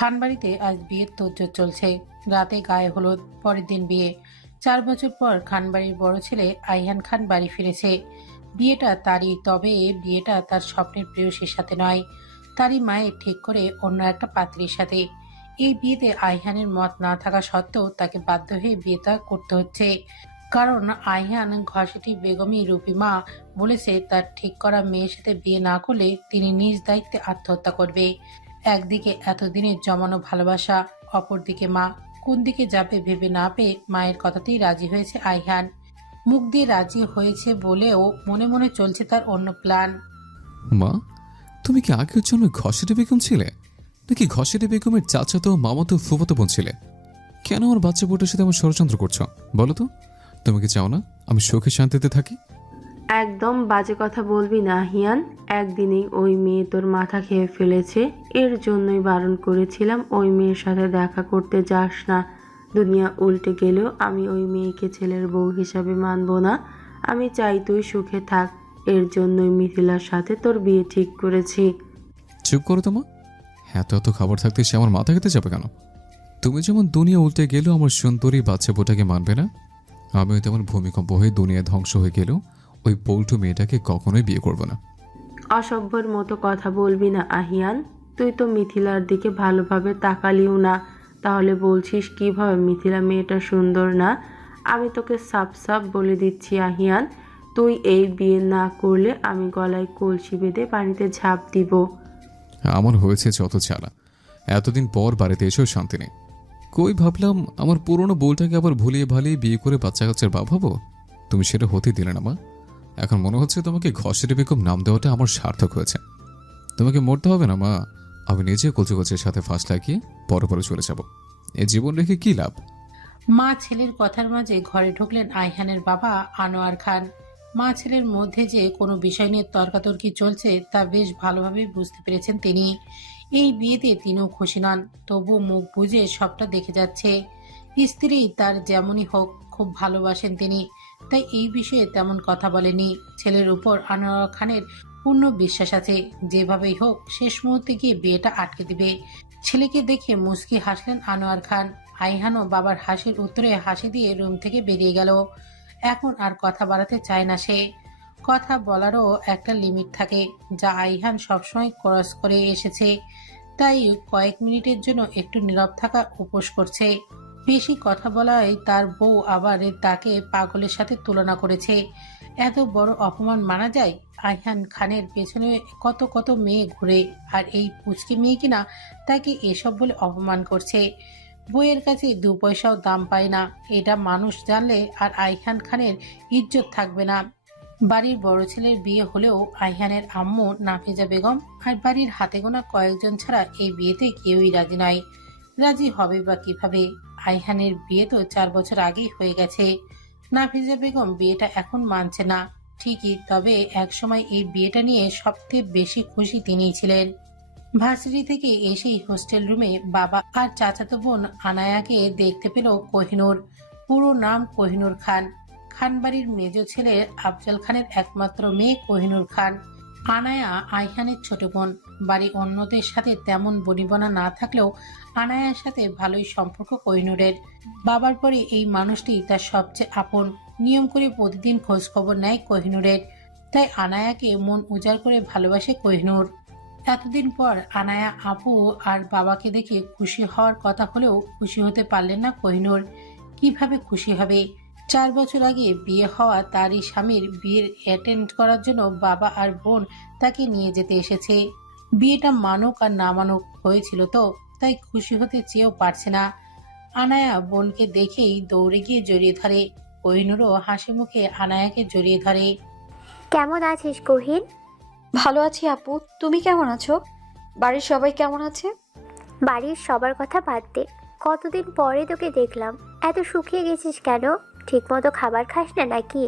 খানবাড়িতে আজ বিয়ের তোড়জোড় চলছে। রাতে গায়ে হলুদ, পরের দিন বিয়ে। 4 বছর পর খানবাড়ির বড় ছেলে আইহান খান বাড়ি ফিরেছে। বিয়েটা তারই, তবে বিয়েটা তার স্বপ্নের প্রেয়সীর সাথে নয়, তারই মায়ের ঠিক করে অন্য একটা পাত্রীর সাথে। এই বিয়েতে আইহানের মত না থাকা সত্ত্বেও তাকে বাধ্য হয়ে বিয়েটা করতে হচ্ছে। কারণ আইহান ঘসেটি বেগমই রূপী মা বলেছে তার ঠিক করা মেয়ের সাথে বিয়ে না করলে তিনি নিজ দায়িত্বে আত্মহত্যা করবে। একদিকে এতদিনের জমানো ভালোবাসা, অপরদিকে মা। কোন দিকে যাবে ভেবে না পেয়ে মায়ের কথাতেই রাজি হয়েছে আইহান। মুখ দিয়ে রাজি হয়েছে বলেও মনে মনে চলছে তার অন্য প্ল্যান। মা, তুমি কি আগের জন্য ঘসেটে বেগম ছিলে, নাকি ঘসেটে বেগমের চাচাতো মামাতো ফুফাতো বোন ছিলে? কেন আমার বাচ্চা বোটের সাথে আমার ষড়যন্ত্র করছো বলো তো? তুমি কি চাও না আমি সুখে শান্তিতে থাকি? একদম বাজে কথা বলবি না হিয়ান। একদিনেই ওই মেয়ে তোর মাথা খেয়ে ফেলেছে। এর জন্যই বারণ করেছিলাম ওই মেয়ের সাথে দেখা করতে যাস না। দুনিয়া উল্টে গেলেও আমি ওই মেয়েকে ছেলের বউ হিসাবে মানব না। আমি চাই তুই সুখে থাক। এর জন্যই মিথিলার সাথে তোর বিয়ে ঠিক করেছি। চুপ করো তো মা। এত এত খাবার থাকতে সে আমার মাথা খেতে যাবে কেন? তুমি যেমন দুনিয়া উল্টে গেলেও আমার সুন্দরী বাচ্চা বোটাকে মানবে না, আমিও তেমন ভূমিকম্প হয়ে দুনিয়া ধ্বংস হয়ে গেলেও ওই পল্টু মেয়েটাকে কখনোই বিয়ে করবো না। অসভ্যর মতো কথা বলবি না আহিয়ান। তুই তো মিথিলার দিকে ভালোভাবে তাকালিও না, তাহলে বলছিস কিভাবে মিথিলা মেয়েটা সুন্দর না? আমি তোকে সাফ সাফ বলে দিচ্ছি আহিয়ান, তুই এই বিয়ে না করলে আমি গলায় কলসি বেঁধে পানিতে ঝাঁপ দিব। আমার হয়েছে যত চালা, এতদিন পর বাড়িতে এসেও শান্তি নেই। কই ভাবলাম আমার পুরনো বউটাকে আবার ভুলিয়ে ভালিয়ে বিয়ে করে বাচ্চা কাচ্চার বাপ হবো। তুমি সেটা হতে দিলে না মা। এখন মনে হচ্ছে তোমাকে ঘসের বেগম নাম দেওয়াটা আমার সার্থক হয়েছে। তোমাকে মরতে হবে না মা, আমি নিজে কচু কচের সাথে ফাঁস লাগিয়ে পরে পরে চলে যাব। এ জীবন রেখে কি লাভ? মা ছেলের কথার মাঝে ঘরে ঢুকলেন আইহানের বাবা আনোয়ার খান। মা ছেলের মধ্যে যে কোনো বিষয় নিয়ে তর্কাতর্কি চলছে তা বেশ ভালোভাবে বুঝতে পেরেছেন তিনি। এই বিয়েতে তিনিও খুশি নন, তবু মুখ বুজে সবটা দেখে যাচ্ছে। স্ত্রী তার যেমনই হোক খুব ভালোবাসেন তিনি, তাই এই বিষয়ে তেমন কথা বলেনি। ছেলের উপর আনোয়ার খানের পূর্ণ বিশ্বাস আছে, যেভাবেই হোক শেষ মুহূর্তে গিয়ে বিয়েটা আটকে দিবে। ছেলেকে দেখে মুচকি হাসলেন আনোয়ার খান। আইহানও বাবার হাসির উত্তরে হাসি দিয়ে রুম থেকে বেরিয়ে গেল। এখন আর কথা বাড়াতে চায় না সে। কথা বলারও একটা লিমিট থাকে, যা আইহান সবসময় ক্রস করে এসেছে। তাই কয়েক মিনিটের জন্য একটু নীরব থাকা উপোস করছে। বেশি কথা বলায় তার বউ আবার তাকে পাগলের সাথে তুলনা করেছে। এত বড় অপমান মানা যায়? আইহান খানের পেছনে কত কত মেয়ে ঘুরে, আর এই পুচকি মেয়ে কিনা তাকে এসব বলে অপমান করছে। বইয়ের কাছে 2 পয়সাও দাম পায় না, এটা মানুষ জানলে আর আইহান খানের ইজ্জত থাকবে না। বাড়ির বড় ছেলের বিয়ে হলেও আইহানের আম্মু নাফিজা বেগম আর বাড়ির হাতে গোনা কয়েকজন ছাড়া এই বিয়েতে কেউই রাজি নয়। রাজি হবে বা কিভাবে? আইহানের বিয়ে তো 4 বছর আগেই হয়ে গেছে। নাফিজা বেগম বিয়েটা এখন মানছে না ঠিকই, তবে একসময় এই বিয়েটা নিয়ে সবচেয়ে বেশি খুশি তিনিই ছিলেন। ভার্সিটি থেকে এসেই হোস্টেল রুমে বাবা আর চাচাতো বোন আনায়াকে দেখতে পেল কোহিনূর। পুরো নাম কোহিনূর খান, খানবাড়ির মেজ ছেলে আফজল খানের একমাত্র মেয়ে কোহিনূর খান। আনায়া আইহানের ছোট বোন। বাড়ি অন্যদের সাথে তেমন বনিবনা না থাকলেও আনায়ার সাথে ভালোই সম্পর্ক কোহিনূরের। বাবার পরে এই মানুষটি তার সবচেয়ে আপন। নিয়ম করে প্রতিদিন খোঁজ খবর নেয় কোহিনূরের, তাই আনায়াকে মন উজাড় করে ভালোবাসে কোহিনূর। এতদিন পর আনায়া আপু আর বাবাকে দেখে খুশি হওয়ার কথা হলেও খুশি হতে পারলেন না কোহিনূর। কিভাবে খুশি হবে? 4 বছর আগে বিয়ে হওয়া তারই স্বামীর বিয়ের অ্যাটেন্ড করার জন্য বাবা আর বোন তাকে নিয়ে যেতে এসেছে। বিয়েটা মানুক আর না মানুক হয়েছিল তো, তাই খুশি হতে চেয়েও পারছে না। আনায়া বোনকে দেখেই দৌড়ে গিয়ে জড়িয়ে ধরে। কোহিনূরও হাসি মুখে আনায়াকে জড়িয়ে ধরে। কেমন আছিস কোহিন? ভালো আছি আপু, তুমি কেমন আছো? বাড়ির সবাই কেমন আছে? বাড়ির সবার কথা বাদ দে, কতদিন পরে তোকে দেখলাম। এত শুকিয়ে গেছিস কেন? ঠিকমতো খাবার খাস না নাকি?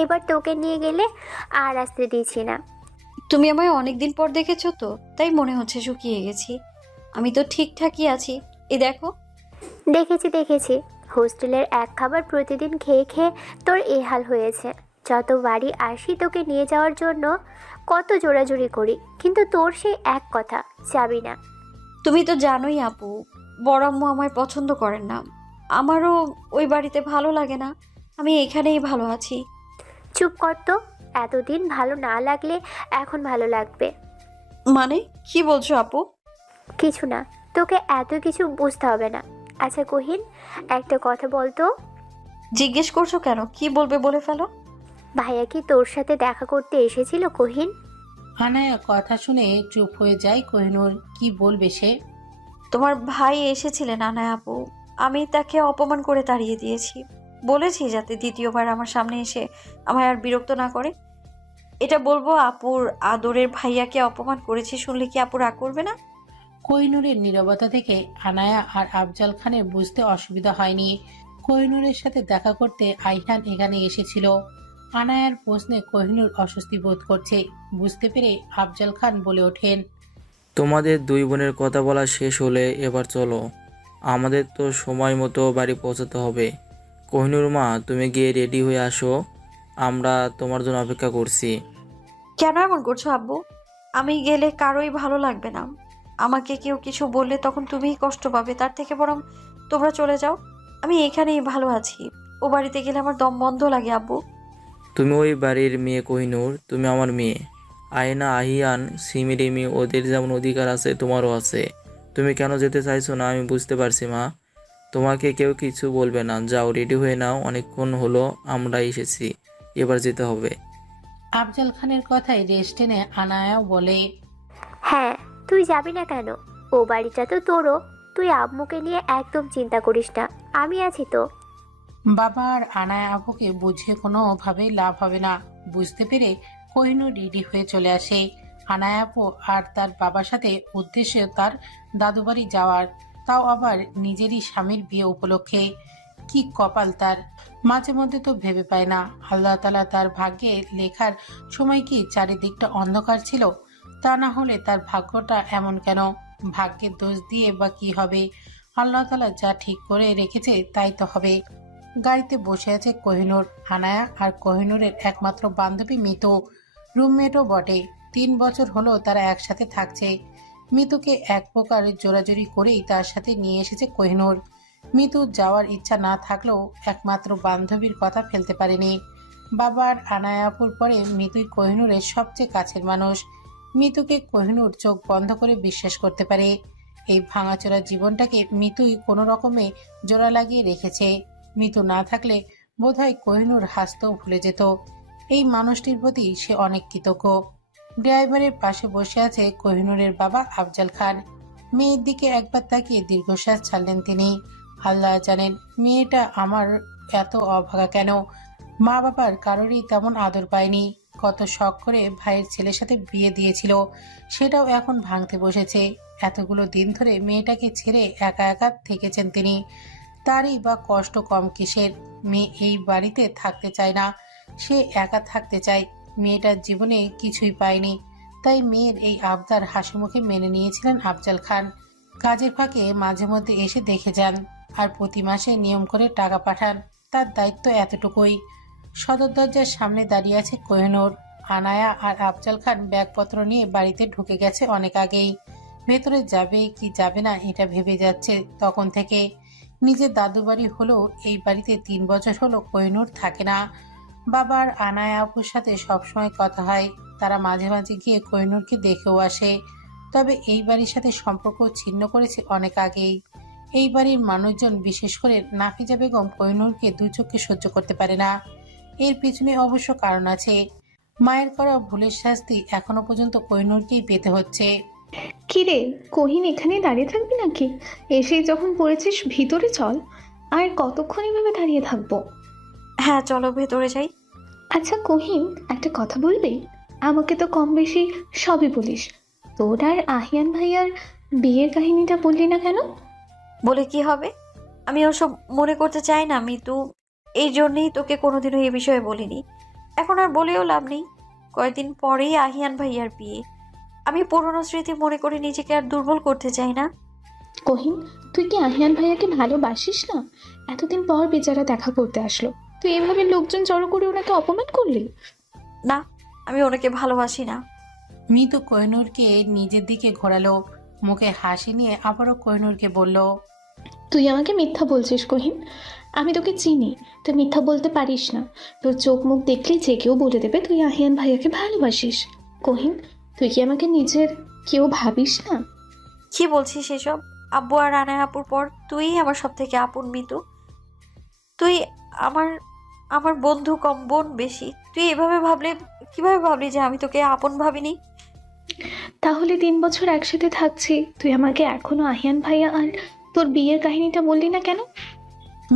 এবার তোকে নিয়ে গেলে আর আসতে দিচ্ছি না। তুমি আমায় অনেকদিন পর দেখেছো তো, তাই মনে হচ্ছে শুকিয়ে গেছি। আমি তো ঠিকঠাকই আছি, এই দেখো। দেখেছি দেখেছি, হোস্টেলের এক খাবার প্রতিদিন খেয়ে খেয়ে তোর এই হাল হয়েছে। যত বাড়ি আসি তোকে নিয়ে যাওয়ার জন্য কত জোরাজুরি করি, কিন্তু তোর সেই এক কথা, যাবি না। তুমি তো জানোই আপু, বড় আম্মু আমায় পছন্দ করেন না। আমারও ওই বাড়িতে ভালো লাগে না, আমি এখানেই ভালো আছি। চুপ কর তো। এতদিন ভালো না লাগলে এখন ভালো লাগবে। মানে কি বলছো আপু? কিছু না, তোকে এত কিছু বুঝতে হবে না। আচ্ছা কোহিন, একটা কথা বলতো। জিজ্ঞেস করছো কেন? কি বলবে বলে ফেলো। ভাইয়া কি তোর সাথে দেখা করতে এসেছিল কোহিন? আনায়া কথা শুনে চুপ হয়ে যায়। কোহিনূর কি বলবে সে? তোমার ভাই এসেছিলেন আনায়া আপু, আমি তাকে অপমান করে তাড়িয়ে দিয়েছি। বলেছি যাতে দ্বিতীয়বার আমার সামনে এসে আমায় আর বিরক্ত না করে। এটা বলবো আপুর আদরের ভাইয়াকে অপমান করেছি শুনলে কি আপু রাগ করবে না? কোহিনূরের নীরবতা থেকে আনায়া আর আফজাল খানের বুঝতে অসুবিধা হয়নি কোহিনূরের সাথে দেখা করতে আইহান এখানে এসেছিল। আনায়ার প্রশ্নে কোহিনূর অস্বস্তি বোধ করছে বুঝতে পেরে আফজাল খান বলে ওঠেন, তোমাদের দুই বোনের কথা বলা শেষ হলে এবার চলো, আমাদের তো সময় মতো বাড়ি পৌঁছাতে হবে। কোহিনূর মা, তুমি গিয়ে রেডি হয়ে আসো, আমরা তোমার জন্য অপেক্ষা করছি। কেন এমন করছো আব্বু? আমি গেলে কারোই ভালো লাগবে না। আমাকে কেউ কিছু বললে তখন তুমিই কষ্ট পাবে, তার থেকে বরং তোমরা চলে যাও। আমি এখানেই ভালো আছি। ও বাড়িতে গেলে আমার দম বন্ধ লাগে আব্বু। তুমি ওই বাড়ির মেয়ে কোহিনূর, তুমি আমার মেয়ে। আয়না, আহিয়ান, সিমির মেয়ে, ওদের যেমন অধিকার আছে তোমারও আছে। তুমি কেন যেতে চাইছো না আমি বুঝতে পারছি মা। তোমাকে কেউ কিছু বলবে না, যাও রেডি হয়ে নাও, অনেকক্ষণ হলো আমরা এসেছি, এবার যেতে হবে। আফজাল খানের কথায় রেশ টেনে আনায়াও বলে, হ্যাঁ, তুই যাবি না কেন? ও বাড়িটা তো তোরও। তুই আম্মুকে নিয়ে একদম চিন্তা করিস না, আমি আছি তো। বাবা আর আনায়া আপুকে বুঝিয়ে কোনোভাবেই লাভ হবে না বুঝতে পেরে কোহিনূর রেডি হয়ে চলে আসে। আনায়া আপু আর তার বাবার সাথে উদ্দেশ্যে তার দাদু বাড়ি যাওয়ার, তাও আবার নিজেরই স্বামীর বিয়ে উপলক্ষে। কি কপাল তার! মাঝে মধ্যে তো ভেবে পায় না আল্লাহ তাআলা তার ভাগ্যে লেখার সময় কি চারিদিকটা অন্ধকার ছিল? তা না হলে তার ভাগ্যটা এমন কেন? ভাগ্যের দোষ দিয়ে বা কি হবে? আল্লাহ তাআলা যা ঠিক করে রেখেছে তাই তো হবে। গাড়িতে বসে আছে কোহিনূর, আনায়া আর কোহিনূরের একমাত্র বান্ধবী মিতু, রুমমেটও বটে। 3 বছর হলো তারা একসাথে থাকছে। মিতুকে এক প্রকার জোরাজুরি করেই তার সাথে নিয়ে এসেছে কোহিনূর। মিতু যাওয়ার ইচ্ছা না থাকলেও একমাত্র বান্ধবীর কথা ফেলতে পারেনি। বাবার আনায়াপুর পরে মিতুই কোহিনূরের সবচেয়ে কাছের মানুষ। মিতুকে কোহিনূর চোখ বন্ধ করে বিশ্বাস করতে পারে। এই ভাঙাচোরা জীবনটাকে মিতুই কোনো রকমে জোড়া লাগিয়ে রেখেছে। মিতু না থাকলে বোধহয় কোহিনূর হাসতেও ভুলে যেত। এই মানুষটির প্রতি সে অনেক কৃতজ্ঞ। ড্রাইভারের পাশে বসে আছে কোহিনূরের বাবা আফজাল খান। মেয়ের দিকে একবার তাকিয়ে দীর্ঘশ্বাস ছাড়লেন তিনি। আল্লাহ জানেন মেয়েটা আমার এত অভাগা কেন। মা বাবার কারোরই তেমন আদর পায়নি। কত শখ করে ভাইয়ের ছেলের সাথে বিয়ে দিয়েছিল, সেটাও এখন ভাঙতে বসেছে। এতগুলো দিন ধরে মেয়েটাকে ছেড়ে একা একা থেকেছেন তিনি। তারই বা কষ্ট কম কিসের? মেয়ে এই বাড়িতে থাকতে চায় না, সে একা থাকতে চায়। মেয়েটার জীবনে কিছুই পায়নি, তাই মেয়ের এই আবদার হাসি মুখে মেনে নিয়েছিলেন আফজাল খান। কাজের ফাঁকে মাঝে মধ্যে এসে দেখে যান আর প্রতি মাসে নিয়ম করে টাকা পাঠান। তার দায়িত্ব এতটুকুই। সদর দরজার সামনে দাঁড়িয়ে আছে কোহিনূর। আনায়া আর আফজাল খান ব্যাগপত্র নিয়ে বাড়িতে ঢুকে গেছে অনেক আগেই। ভেতরে যাবে কি যাবে না এটা ভেবে যাচ্ছে তখন থেকে। নিজের দাদু বাড়ি হলেও এই বাড়িতে 3 বছর হলো কোহিনূর থাকে না। বাবার আনায়া আপুর সাথে সবসময় কথা হয়, তারা মাঝে মাঝে গিয়ে কোহিনূরকে দেখেও আসে। তবে এই বাড়ির সাথে সম্পর্ক ছিন্ন করেছে অনেক আগেই। এই বাড়ির মানুষজন বিশেষ করে নাফিজা বেগম কোহিনূরকে দুই চোখে সহ্য করতে পারে না। এর পিছনে অবশ্য কারণ আছে। মায়ের করা ভুলের শাস্তি এখনো পর্যন্ত কোহিনূরকেই পেতে হচ্ছে। কিরে, কহিন এখানেই দাঁড়িয়ে থাকবি নাকি? এসেই যখন পড়েছিস ভিতরে চল। আর কতক্ষণ এভাবে দাঁড়িয়ে থাকবো? হ্যাঁ চলো ভেতরে যাই। আচ্ছা কহিন, একটা কথা বলবি? আমাকে তো কম বেশি সবই বলিস। তোর আর আহিয়ান ভাইয়ার বিয়ের কাহিনীটা বললি না কেন? বলে কি হবে? আমি ওসব মনে করতে চাই না মিতু, এই জন্যেই তোকে কোনোদিনও এই বিষয়ে বলিনি। এখন আর বলেও লাভ নেই। কয়েকদিন পরেই আহিয়ান ভাইয়ার বিয়ে। আমি পুরনো স্মৃতি মনে করে নিজেকে আর দুর্বল করতে চাই না। কহিন, তুই কি আহিয়ান ভাইয়াকে ভালোবাসিস না? এতদিন পর বেচারা দেখা করতে আসলো, তুই এভাবে লোকজন জড়ো করে ওনাকে অপমান করলি? না, আমি ওনাকে ভালোবাসি না। মিতু কোহিনূরকে নিজের দিকে ঘোরালো। মুখে হাসি নিয়ে আবারও কোহিনূরকে বলল, তুই আমাকে মিথ্যা বলছিস কহিন। আমি তোকে চিনি, তুই মিথ্যা বলতে পারিস না। তোর চোখ মুখ দেখলেই যে কেউ বলে দেবে তুই আহিয়ান ভাইয়াকে ভালোবাসিস। কহিন, তুই কি আমাকে নিজের কেউ ভাবিস না? কি বলছিস এসব? আব্বু আর রানা আপুর পর তুই আমার সব থেকে আপন মিতু। তুই আমার আমার বন্ধু কম, বোন বেশি। তুই এভাবে ভাবলে কিভাবে ভাবলি যে আমি তোকে আপন ভাবিনি? তাহলে 3 বছর একসাথে থাকছি, তুই আমাকে এখনো আহিয়ান ভাইয়া আর তোর বিয়ের কাহিনীটা বললি না কেন?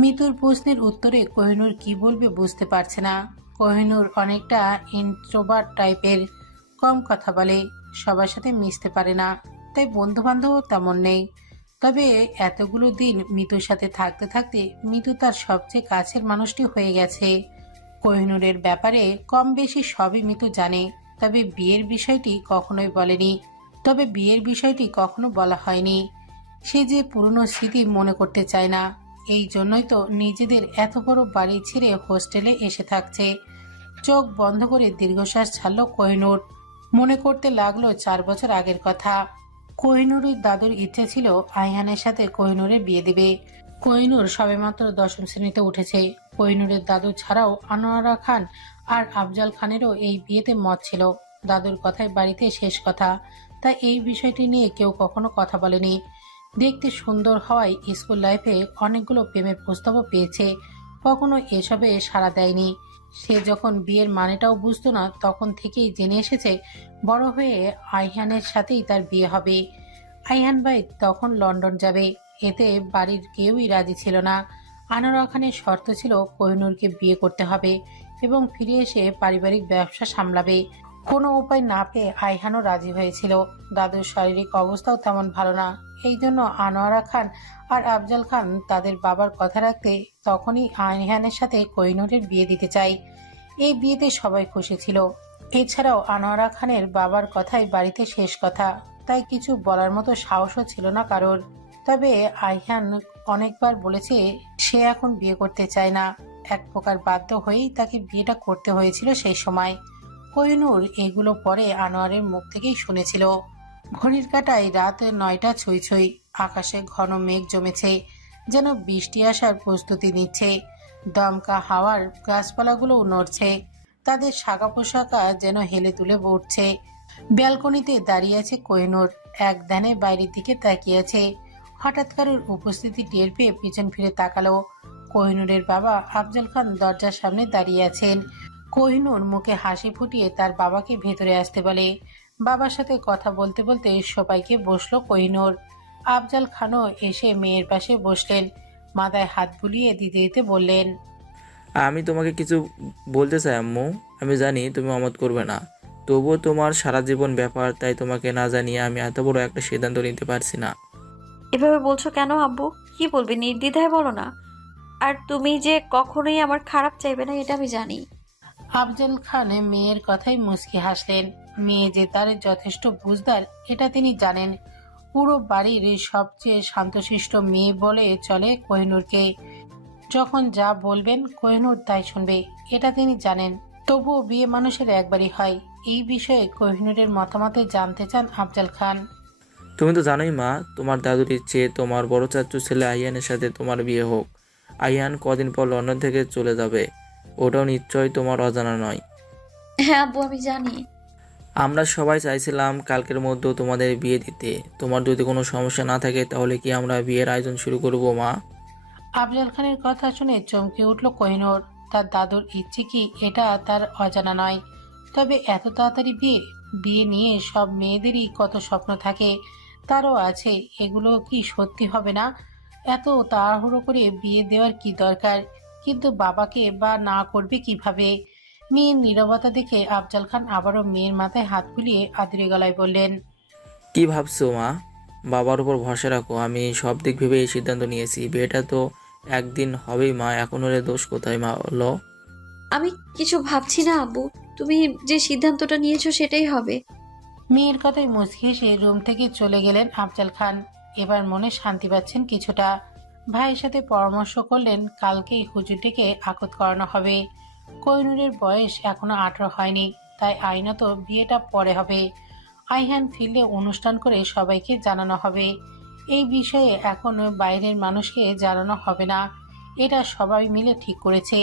মিতুর প্রশ্নের উত্তরে কোহিনূর কি বলবে বুঝতে পারছে না। কোহিনূর অনেকটা ইন্ট্রোভার্ট টাইপের, কম কথা বলে, সবার সাথে মিশতে পারে না, তাই বন্ধু বান্ধবও তেমন নেই। তবে এতগুলো দিন মিতুর সাথে থাকতে থাকতে মিতু তার সবচেয়ে কাছের মানুষটি হয়ে গেছে। কোহিনূরের ব্যাপারে কম বেশি সবই মিতু জানে, তবে বিয়ের বিষয়টি কখনো বলা হয়নি। সে যে পুরনো স্মৃতি মনে করতে চায় না, এই জন্যই তো নিজেদের এত বড় বাড়ি ছেড়ে হোস্টেলে এসে থাকছে। চোখ বন্ধ করে দীর্ঘশ্বাস ছাড়ল কোহিনূর। মনে করতে লাগলো 4 বছর আগের কথা। কোহিনূরের দাদুর ইচ্ছে ছিল আইহানের সাথে কোহিনূরের বিয়ে দেবে। কোহিনূর সবেমাত্র 10ম শ্রেণীতে উঠেছে। কোহিনূরের দাদু ছাড়াও আনোয়ারা খান আর আফজাল খানেরও এই বিয়েতে মত ছিল। দাদুর কথাই বাড়িতে শেষ কথা, তাই এই বিষয়টি নিয়ে কেউ কখনো কথা বলেনি। দেখতে সুন্দর হওয়ায় স্কুল লাইফে অনেকগুলো প্রেমের প্রস্তাবও পেয়েছে, কখনো এসবে সাড়া দেয়নি। সে যখন বিয়ের মানেটাও বুঝতো না, তখন থেকেই জেনে এসেছে বড় হয়ে আইহানের সাথেই তার বিয়ে হবে। আইহান ভাই তখন লন্ডন যাবে, এতে বাড়ির কেউই রাজি ছিল না। আনোয়ারা খানের শর্ত ছিল কোহিনূরকে বিয়ে করতে হবে এবং ফিরে এসে পারিবারিক ব্যবসা সামলাবে। কোনো উপায় না পেয়ে আইহানও রাজি হয়েছিল। দাদুর শারীরিক অবস্থাও তেমন ভালো না, এই জন্য আনোয়ারা খান আর আফজাল খান তাদের বাবার কথা রাখতে তখনই আইহানের সাথে কোহিনূরের বিয়ে দিতে চায়। এই বিয়েতে সবাই খুশি ছিল। এছাড়াও আনোয়ারা খানের বাবার কথাই বাড়িতে শেষ কথা, তাই কিছু বলার মতো সাহসও ছিল না কারোর। তবে আইহান অনেকবার বলেছে সে এখন বিয়ে করতে চায় না। এক প্রকার বাধ্য হয়েই তাকে বিয়েটা করতে হয়েছিল সেই সময়। কোহিনূর এগুলো পরে আনোয়ারের মুখ থেকেই শুনেছিল। ঘড়ির কাঁটায় রাত 9টা ছুঁই ছুঁই। আকাশে ঘন মেঘ জমেছে, যেন বৃষ্টি আসার প্রস্তুতি নিচ্ছে। দমকা হাওয়ার গাছপালাগুলো নড়ছে, তাদের শাখা পোশাকা যেন হেলে তুলে উঠছে। ব্যালকনিতে দাঁড়িয়ে আছে কোহিনূর, এক ধ্যানে বাইরের দিকে তাকিয়ে আছে। হঠাৎ কারোর উপস্থিতি টের পেয়ে পিছন ফিরে তাকালো। কোহিনূরের বাবা আফজাল খান দরজার সামনে দাঁড়িয়ে আছেন। কোহিনূর মুখে হাসি ফুটিয়ে তার বাবাকে ভেতরে আসতে বলে। বাবার সাথে কথা বলতে বলতে সবাইকে বসলো কোহিনূর। আফজাল খানও এসে মেয়ের পাশে বসলেন, মাথায় হাত বুলিয়ে দিতে দিতে বললেন, আমি তোমাকে কিছু বলতে চাই আম্মু। আমি জানি তুমি অমত করবে না, তবুও তোমার সারা জীবন ব্যাপার, তাই তোমাকে না জানিয়ে আমি এত বড় একটা সিদ্ধান্ত নিতে পারছি না। এভাবে বলছো কেন আব্বু? কি বলবে নির্দ্বিধায় বলো না। আর তুমি যে কখনোই আমার খারাপ চাইবে না এটা আমি জানি। আফজাল খান মেয়ের কথাই মুচকি হাসলেন। মেয়ে যে তার যথেষ্ট বুঝদার এটা তিনি জানেন। পুরো বাড়ির সবচেয়ে শান্তশিষ্ট মেয়ে বলে চলে কোহিনূরকে। যখন যা বলবেন কোহিনূর তাই শুনবে, এটা তিনি জানেন। তবুও বিয়ে মানুষের একবারই হয়, এই বিষয়ে কোহিনূরের মতামতে জানতে চান আফজাল খান। তুমি তো জানোই মা, তোমার দাদুর ইচ্ছে তোমার বড় চাচুর ছেলে আইয়ানের সাথে তোমার বিয়ে হোক। আইয়ান কদিন পর লন্ডন থেকে চলে যাবে, ওটাও নিশ্চয় তোমার অজানা নয়। হ্যাঁ আব্বু, আমি জানি। আমরা সবাই চাইছিলাম কালকের মধ্যেও তোমাদের বিয়ে দিতে। তোমার যদি কোনো সমস্যা না থাকে তাহলে কি আমরা বিয়ের আয়োজন শুরু করব মা? আফজাল খানের কথা শুনে চমকে উঠল কোহিনূর। তার দাদুর ইচ্ছে কি এটা তার অজানা নয়। তবে এত তাড়াতাড়ি বিয়ে? বিয়ে নিয়ে সব মেয়েদেরই কত স্বপ্ন থাকে, তারও আছে। এগুলো কি সত্যি হবে না? এত তাড়াহুড়ো করে বিয়ে দেওয়ার কি দরকার? কিন্তু বাবাকে বা না করবে কিভাবে? মেয়ের নীরবতা দেখে আফজাল খান আবারও মেয়ের মাথায় হাত বুলিয়ে আদুরে গলায় বললেন, কি ভাবছো মা? বাবার উপর ভরসা রাখো, আমি সব দিক ভেবে এই সিদ্ধান্ত নিয়েছি। বিয়েটা তো একদিন হবেই মা, এখন হলে দোষ কোথায় মা বলো? আমি কিছু ভাবছি না আব্বু, তুমি যে সিদ্ধান্তটা নিয়েছো সেটাই হবে। মেয়ের কথায় মুচকি হেসে রুম থেকে চলে গেলেন আফজাল খান। এবার মনে শান্তি পাচ্ছেন কিছুটা। ভাইয়ের সাথে পরামর্শ করলেন কালকেই হুজুর ডেকে আকদ করানো হবে। কোহিনূরের বয়স এখনো 18 হয়নি, তাই আইনত বিয়েটা পরে হবে। আইহান ফিরলে অনুষ্ঠান করে সবাইকে জানানো হবে। এই বিষয়ে এখনো বাইরের মানুষকে জানানো হবে না, এটা সবাই মিলে ঠিক করেছে।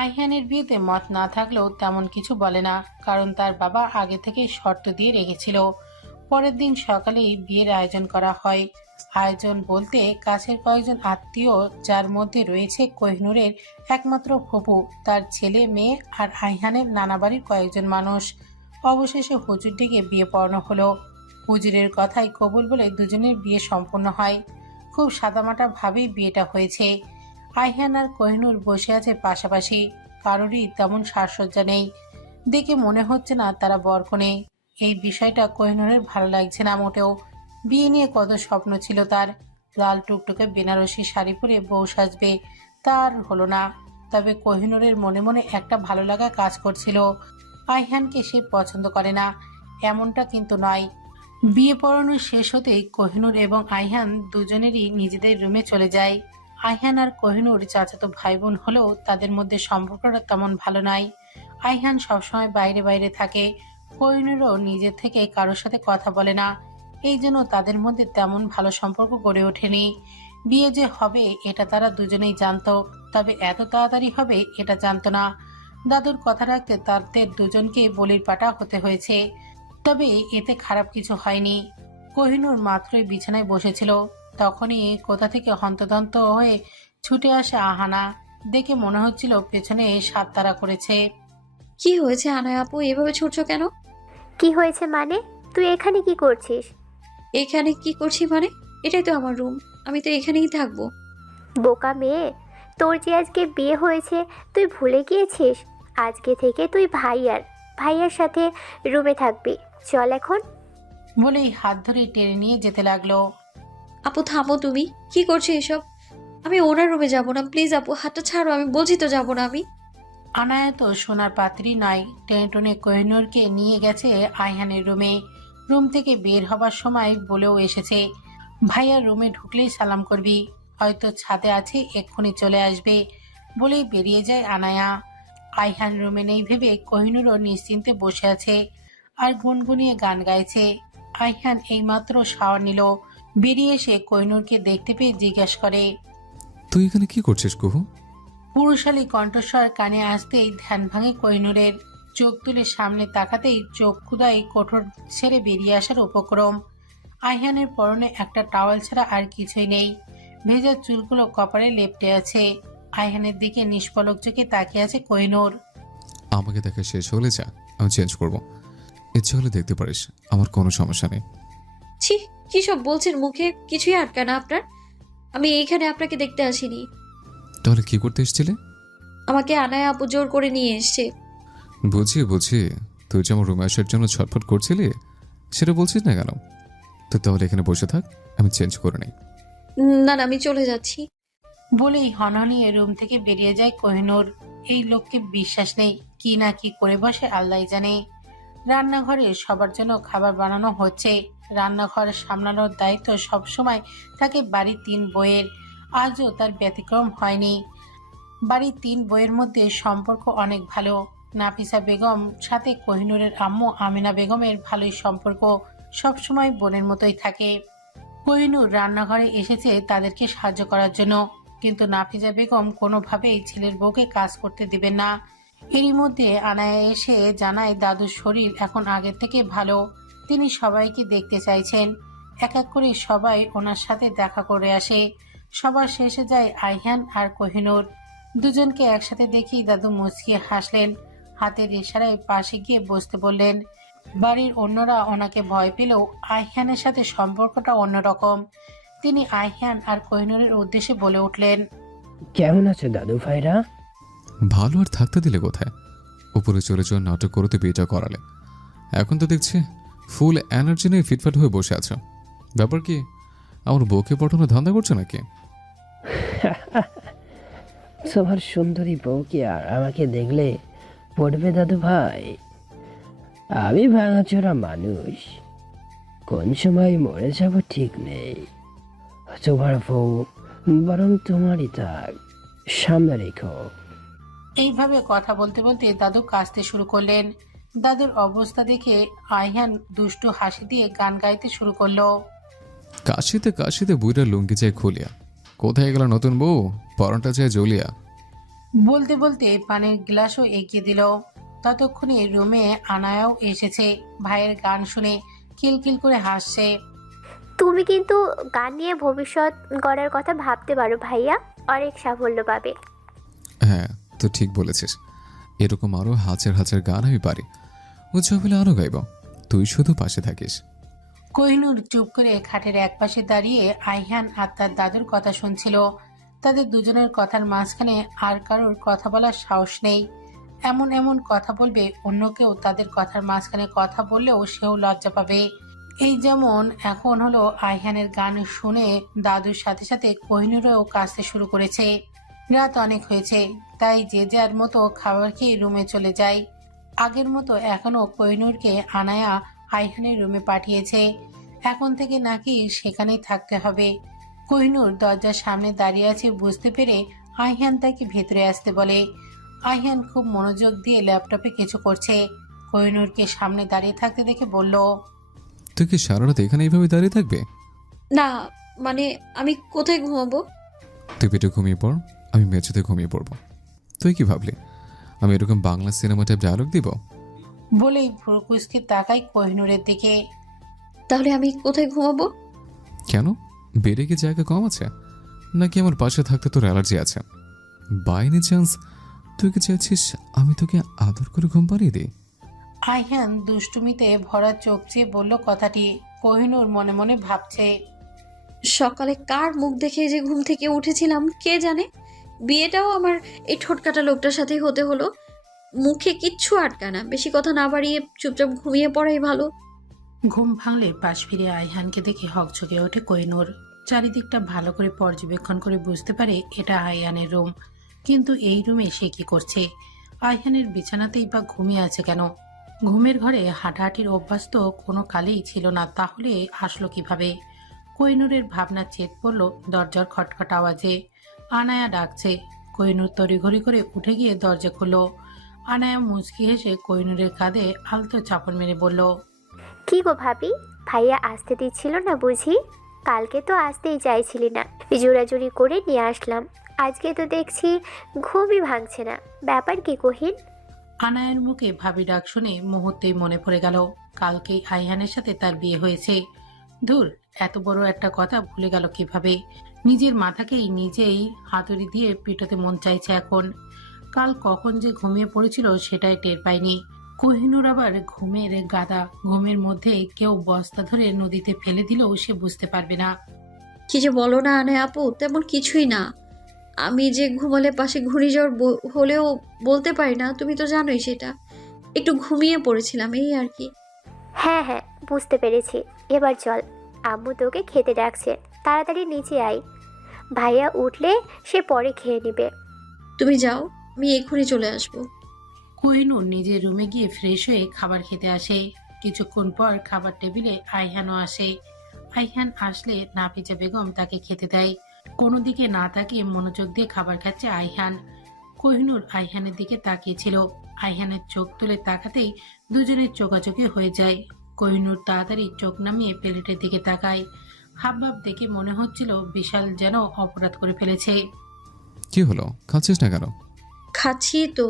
আইহানের বিয়েতে মত না থাকলেও তেমন কিছু বলে না, কারণ তার বাবা আগে থেকে শর্ত দিয়ে রেখেছিল। পরের দিন সকালেই বিয়ের আয়োজন করা হয়। আয়োজন বলতে কাছের কয়েকজন আত্মীয়, যার মধ্যে রয়েছে কোহিনূরের একমাত্র ফুপু, তার ছেলে মেয়ে আর আইহানের নানা বাড়ির কয়েকজন মানুষ। অবশেষে হুজুর ডেকে বিয়ে পড়ানো হলো। হুজুরের কথাই কবুল বলে দুজনের বিয়ে সম্পন্ন হয়। খুব সাদামাটা ভাবেই বিয়েটা হয়েছে। আইহান আর কোহিনূর বসে আছে পাশাপাশি, কারোরই তেমন সাজসজ্জা নেই। দেখে মনে হচ্ছে না তারা বরকনে। এই বিষয়টা কোহিনূরের ভালো লাগছে না মোটেও। বিয়ে নিয়ে কত স্বপ্ন ছিল তার, লাল টুকটুকে বেনারসি শাড়ি পরে বউ সাজবে, তার হলো না। তবে কোহিনূরের মনে মনে একটা ভালো লাগা কাজ করছিল। আইহানকে সে পছন্দ করে না এমনটা কিন্তু নয়। বিয়ে পড়ানো শেষ হতেই কোহিনূর এবং আইহান দুজনেরই নিজেদের রুমে চলে যায়। আইহান আর কোহিনূর চাচাতো ভাই বোন হলেও তাদের মধ্যে সম্পর্কটা তেমন ভালো নয়। আইহান সবসময় বাইরে বাইরে থাকে, কোহিনূরও নিজের থেকে কারোর সাথে কথা বলে না। এই জন্য তাদের মধ্যে তেমন ভালো সম্পর্ক গড়ে ওঠেনি। বিয়ে যে হবে এটা তারা দুজনেই জানতো, তবে এত তাড়াতাড়ি হবে এটা জানতো না। দাদুর কথা রাখতে তাদের দুজনকে বলির পাঠা হতে হয়েছে। তবে এতে খারাপ কিছু হয়নি। কোহিনূর মাত্রই বিছানায় বসেছিল, তখনই কোথা থেকে হন্তদন্ত হয়ে ছুটে আসে আহানা। দেখে মনে হচ্ছিল পেছনে সাত তারা করেছে। কি হয়েছে আনায়া আপু, এভাবে ছুটছো কেন? কি হয়েছে মানে? তুই এখানে কি করছিস? এখানে কি করছি মানে? এটাই তো আমার রুম, আমি তো এখানেই থাকবো। বোকা মেয়ে, তোর যে আজকে বিয়ে হয়েছে তুই ভুলে গিয়েছিস? আজকে থেকে তুই ভাইয়ার সাথে রুমে থাকবি। চল এখন। বলেই হাত ধরে টেনে নিয়ে যেতে লাগলো। আপু থামো, তুমি কি করছো এসব? আমি ওনার রুমে যাব না, প্লিজ আপু হাতটা ছাড়ো, আমি বলছি তো যাবো না আমি। আনায়া তো সোনার পাত্রী নয়, টেনে টনে কোহিনূরকে নিয়ে গেছে আইহানের রুমে। রুম থেকে বের হবার সময় বলেও এসেছে, ভাইয়ার রুমে ঢুকলেই সালাম করবি, হয়তো ছাদে আছে এক্ষুনি চলে আসবে। বলেই বেরিয়ে যায় আনায়া। আইহান রুমে নেই ভেবে কোহিনূরও নিশ্চিন্তে বসে আছে আর গুনগুনিয়ে গান গাইছে। আইহান এইমাত্র শাওয়ার নিল, বেরিয়ে এসে কোহিনূরকে দেখতে পেয়ে জিজ্ঞাসা করে। তুই এখানে কি করছিস কুহু? পুরুষালী কণ্ঠস্বর কানে আসতেই ধ্যান ভাঙে কোহিনূরের। চোখ তুলে সামনে তাকাতেই চোখ ক্ষুদাই কোঠর ছেড়ে বেরিয়ে আসার উপক্রম। আইহানের পরনে একটা টাওয়াল ছাড়া আর কিছুই নেই, ভেজা চুলগুলো কপালে লেপ্টে আছে। আইহানের দিকে নিষ্পলক চোখে তাকিয়ে আছে কোহিনূর। আমাকে দেখা শেষ হলে যা, আমি চেঞ্জ করব। ইচ্ছে হলে দেখতে পারিস, আমার কোনো সমস্যা নেই। ছি, কি সব বলছেন, মুখে কিছুই আটকায় না আপনার। আমি এইখানে আপনাকে দেখতে আসিনি। তাহলে কি করতে এসেছিলে? আমাকে আনায়া আপু জোর করে নিয়ে এসছে। বুঝি বুঝি, তুই যে আমার রুমে আসার জন্য ছটফট করছিলি সেটা বলছিস না কেন? তো তাহলে এখানে বসে থাক, আমি চেঞ্জ করে নিই। না না, আমি চলে যাচ্ছি। বলেই হনহনিয়ে রুম থেকে বেরিয়ে যায় কোহিনূর। এই লোককে বিশ্বাস নেই, কি না কি করে বসে আল্লাহ জানে। রান্নাঘরে সবার জন্য খাবার বানানো হচ্ছে। রান্নাঘর সামলানোর দায়িত্ব সবসময় থাকে বাড়ির 3 বউয়ের, আজও তার ব্যতিক্রম হয়নি। বাড়ির 3 বউয়ের মধ্যে সম্পর্ক অনেক ভালো। নাফিসা বেগম সাথে কোহিনূরের আম্মু আমিনা বেগমের ভালোই সম্পর্ক, সবসময় বোনের মতোই থাকে। কোহিনূর রান্নাঘরে এসেছে তাদেরকে সাহায্য করার জন্য, কিন্তু নাফিজা বেগম কোনোভাবেই ছেলের বউকে কাজ করতে দিবেন না। এরই মধ্যে আনায়া এসে জানায় দাদুর শরীর এখন আগের থেকে ভালো, তিনি সবাইকে দেখতে চাইছেন। এক এক করে সবাই ওনার সাথে দেখা করে আসে। সবার শেষে যায় আইহান আর কোহিনূর। দুজনকে একসাথে দেখেই দাদু মুচকিয়ে হাসলেন, হাতের ইশারায় পাশে গিয়ে বসতে বললেন। বাড়ির অন্যরা ওনাকে ভয় পেলেও আইহানের সাথে সম্পর্কটা অন্যরকম। তিনি আইহান আর কোহিনূরের উদ্দেশ্যে বলে উঠলেন, কেমন আছো দাদু ভাইরা? ভালো আর থাকতে দিলে কোথায়? উপরে চলে যাওয়ার নাটক করতে বিয়েটা করালে, এখন তো দেখছি ফুল এনার্জি নিয়ে ফিটফাট হয়ে বসে আছো। ব্যাপার কি, আমার বউকে পাঠানো ধান্দা করছো নাকি? তোমার সুন্দরী বউ কি আর আমাকে দেখলে পড়বে দাদু ভাই? আমি ভাঙাচোরা মানুষ, কোন সময় মরে যাব ঠিক নেই। তোমার বউ বরং তোমারই থাক, সামনে রেখো। এইভাবে কথা বলতে বলতে দাদু কাঁদতে শুরু করলেন। দাদুর অবস্থা দেখে আইহান দুষ্টু হাসি দিয়ে গান গাইতে শুরু করলো। কাশিতে কাশিতে বুইরা লুঙ্গি চাই খুলিয়া, কোথায় গেল নতুন বউ, পরনটা চাই জ্বলিয়া। বলতে বলতে পানির গ্লাসও এগিয়ে দিল। ততক্ষণে রুমে আনায়াও এসেছে। ভাইয়ের গান শুনে কিলকিল করে হাসছে। তুমি কিন্তু গান নিয়ে ভবিষ্যৎ গড়ার কথা ভাবতে পারো ভাইয়া, অনেক সাফল্য পাবে। হ্যাঁ, তো ঠিক বলেছিস। এরকম আরো হাজার হাজার গান আমি পারি। উৎসব হলে আরো গাইব, তুই শুধু পাশে থাকিস। কোহিনূর চুপ করে খাটের একপাশে দাঁড়িয়ে আইহান আর তার দাদুর কথা শুনছিল। তাদের দুজনের কথার মাঝখানে আর কারোর কথা বলার সাহস নেই। এমন এমন কথা বলবে, অন্য কেউ তাদের কথার মাঝখানে কথা বললেও সেও লজ্জা পাবে। এই যেমন এখন হলো, আইহানের গান শুনে দাদুর সাথে সাথে কোহিনূরও কাশতে শুরু করেছে। রাত অনেক হয়েছে, তাই যে যার মতো খাবার খেয়ে রুমে চলে যায়। আগের মতো এখনো কোহিনূরকে আনায়া আইহানের রুমে পাঠিয়েছে। এখন থেকে নাকি সেখানেই থাকতে হবে। কোহিনূর দরজার সামনে দাঁড়িয়ে আছে বুঝতে পেরে আইহান তাকে ভেতরে আসতে বলে। আইহান খুব মনোযোগ দিয়ে ল্যাপটপে কিছু করছে। কোহিনূরকে সামনে দাঁড়িয়ে থাকতে দেখে বলল, তুই কি সারা রাত এখানে এইভাবে দাঁড়িয়ে থাকবে? না, মানে আমি কোথায় ঘুমাবো? তুই পেটে ঘুমিয়ে পড়, আমি মেঝেতে ঘুমিয়ে পড়বো। তুই কি ভাবলি আমি এরকম বাংলা সিনেমা টাইপ ডায়লগ দিব? বলেই ভুরুকুচকে তাকাই কোহিনূরের দিকে। তাহলে আমি কোথায় ঘুমাবো? কেন, বেডে কি জায়গা কম আছে নাকি আমার পাশে থাকতে তোর অ্যালার্জি আছে? বাই এনি চান্স তুই কি চাইছিস আমি তোকে আদর করে ঘুম পাড়িয়ে দিই? আইহান দুষ্টুমিতে ভরা চোখ চেয়ে বলল কথাটি। কোহিনূর মনে মনে ভাবছে, সকালে কার মুখ দেখে যে ঘুম থেকে উঠেছিলাম কে জানে। বিয়েটাও আমার এই ঠোঁটকাটা লোকটার সাথেই হতে হলো। মুখে কিচ্ছু আটকানা, বেশি কথা না বাড়িয়ে চুপচাপ ঘুমিয়ে পড়াই ভালো। ঘুম ভাঙলে পাশ ফিরে আইহানকে দেখে হকচকে ওঠে কোহিনূর। চারিদিকটা ভালো করে পর্যবেক্ষণ করে বুঝতে পারে এটা আইহানের রুম। কিন্তু এই রুমে সে কি করছে? আইহানের বিছানাতেই বা ঘুমিয়ে আছে কেন? ঘুমের ঘরে হাঁটাহাঁটির অভ্যাস তো কোনো কালেই ছিল না, তাহলে আসলো কিভাবে? কোহিনূরের ভাবনা চেত পড়ল দরজার খটখট আওয়াজে। আনায়া ডাকছে। কোহিনূর তড়িঘড়ি করে উঠে গিয়ে দরজা খুলল। আনায়া মুচকি হেসে কোহিনূরের কাঁধে আলতো চাপড় মেরে বলল, কি গো ভাবি, ভাইয়া আসতে দিচ্ছিল না বুঝি? কালকে তো আসতেই চাইছিলি না, জোরাজুরি করে নিয়ে আসলাম। আজকে তো দেখছি ঘুমই ভাঙছে না, ব্যাপার কি কোহিন? আনায়ের মুখে ভাবি ডাক শুনে মুহূর্তেই মনে পড়ে গেল কালকেই আইহানের সাথে তার বিয়ে হয়েছে। ধুর, এত বড় একটা কথা ভুলে গেল কিভাবে? নিজের মাথাকেই নিজেই হাতুড়ি দিয়ে পিটাতে মন চাইছে এখন। কাল কখন যে ঘুমিয়ে পড়েছিল সেটাই টের পায়নি। কোহিনূর আবার ঘুমের গাদা। ঘুমের মধ্যে কেউ বস্তা ধরে নদীতে ফেলে দিলেও সে বুঝতে পারবে না। কি যে বলো না আনে আপু, তেমন কিছুই না। আমি যে ঘুমালে পাশে ঘূর্ণিঝড় হলেও বলতে পারি না, তুমি তো জানোই সেটা। একটু ঘুমিয়ে পড়েছিলাম এই আর কি। হ্যাঁ হ্যাঁ, বুঝতে পেরেছি। এবার চল, আম্মু তোকে খেতে ডাকছে, তাড়াতাড়ি নিচে আয়। ভাইয়া উঠলে সে পরে খেয়ে নিবে। তুমি যাও, আমি এক্ষুনি চলে আসবো। কোহিনূর নিজের রুমে গিয়ে ফ্রেশ হয়ে খাবার খেতে আসে। কিছুক্ষণ পর খাবার টেবিলে আইহানও আসে। আইহান আসলে নাফিজা বেগম তাকে খেতে দেয়। কোনো দিকে না তাকিয়ে মনোযোগ দিয়ে খাবার খাচ্ছে আইহান। কোহিনূর আইহানের দিকে তাকিয়েছিল। আইহানের চোখ তুলে তাকাতেই দুজনের চোখাচোখি হয়ে যায়। কোহিনূর তাড়াতাড়ি চোখ নামিয়ে প্লেটের দিকে তাকায়। হাবভাব দেখে মনে হচ্ছিল বিশাল যেন অপরাধ করে ফেলেছে। কি হলো, খাচ্ছিস না কেন? খাচ্ছি তো।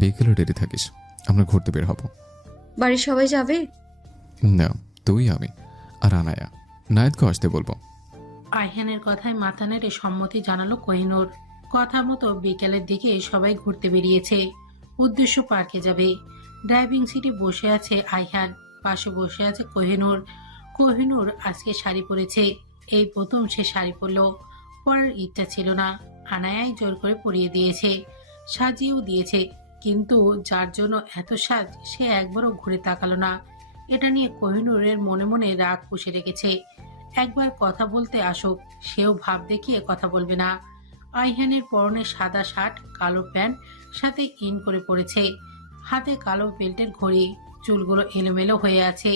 বিকেলে দেরি থাকিস, আমরা ঘুরতে বের হব। বাড়ির সবাই যাবে? না, তুই, আমি আর আনায়া। নায়েদকে আসতে বলবো। আইহানের কথায় মাথা নেড়ে সম্মতি জানালো কোহিনূর। কথা মতো বিকেলের দিকে সবাই ঘুরতে বেরিয়েছে। উদ্দেশ্য পার্কে যাবে। ড্রাইভিং সিটে বসে আছে আইহান, পাশে বসে আছে কোহিনূর। কোহিনূর আজকে শাড়ি পরেছে। এই প্রথম সে শাড়ি পরল। পরার ইচ্ছা ছিল না, আনায়াই জোর করে পরিয়ে দিয়েছে, সাজিয়েও দিয়েছে। কিন্তু যার জন্য এত সাজ সে একবারও ঘুরে তাকালো না। এটা নিয়ে কোহিনূরের মনে মনে রাগ পুষে রেখেছে। একবার কথা বলতে আসুক, সেও ভাব দেখিয়ে কথা বলবে না। আইহানের পরনে সাদা শার্ট, কালো প্যান্ট, সাথে ইন করে পড়েছে। হাতে কালো বেল্টের ঘড়ি, চুলগুলো এলোমেলো হয়ে আছে।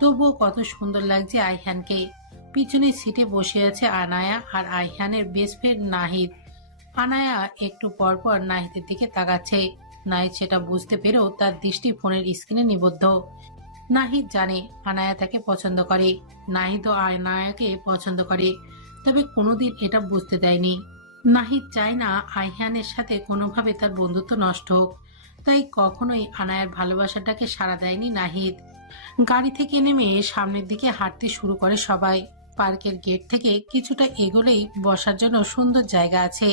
তবুও কত সুন্দর লাগছে আইহানকে। পিছনের সিটে বসে আছে আনায়া আর আইহানের বেস্ট ফ্রেন্ড নাহিদ। আনায়া একটু পর পর নাহিদের দিকে তাকাচ্ছে। নাহিদ সেটা বুঝতে পেরেও তার দৃষ্টি ফোনের স্ক্রিনে নিবদ্ধ। নাহিদ জানে আনায়া তাকে পছন্দ করে, নাহিদও আনায়াকে পছন্দ করে, তবে কোনোদিন এটা বুঝতে দেয়নি। নাহিদ চায় না আইহানের সাথে কোনোভাবে তার বন্ধুত্ব নষ্ট হোক, তাই কখনোই আনায়ার ভালোবাসাটাকে সাড়া দেয়নি নাহিদ। গাড়ি থেকে নেমে সামনের দিকে হাঁটতে শুরু করে সবাই। পার্কের গেট থেকে কিছুটা এগোলেই বসার জন্য সুন্দর জায়গা আছে।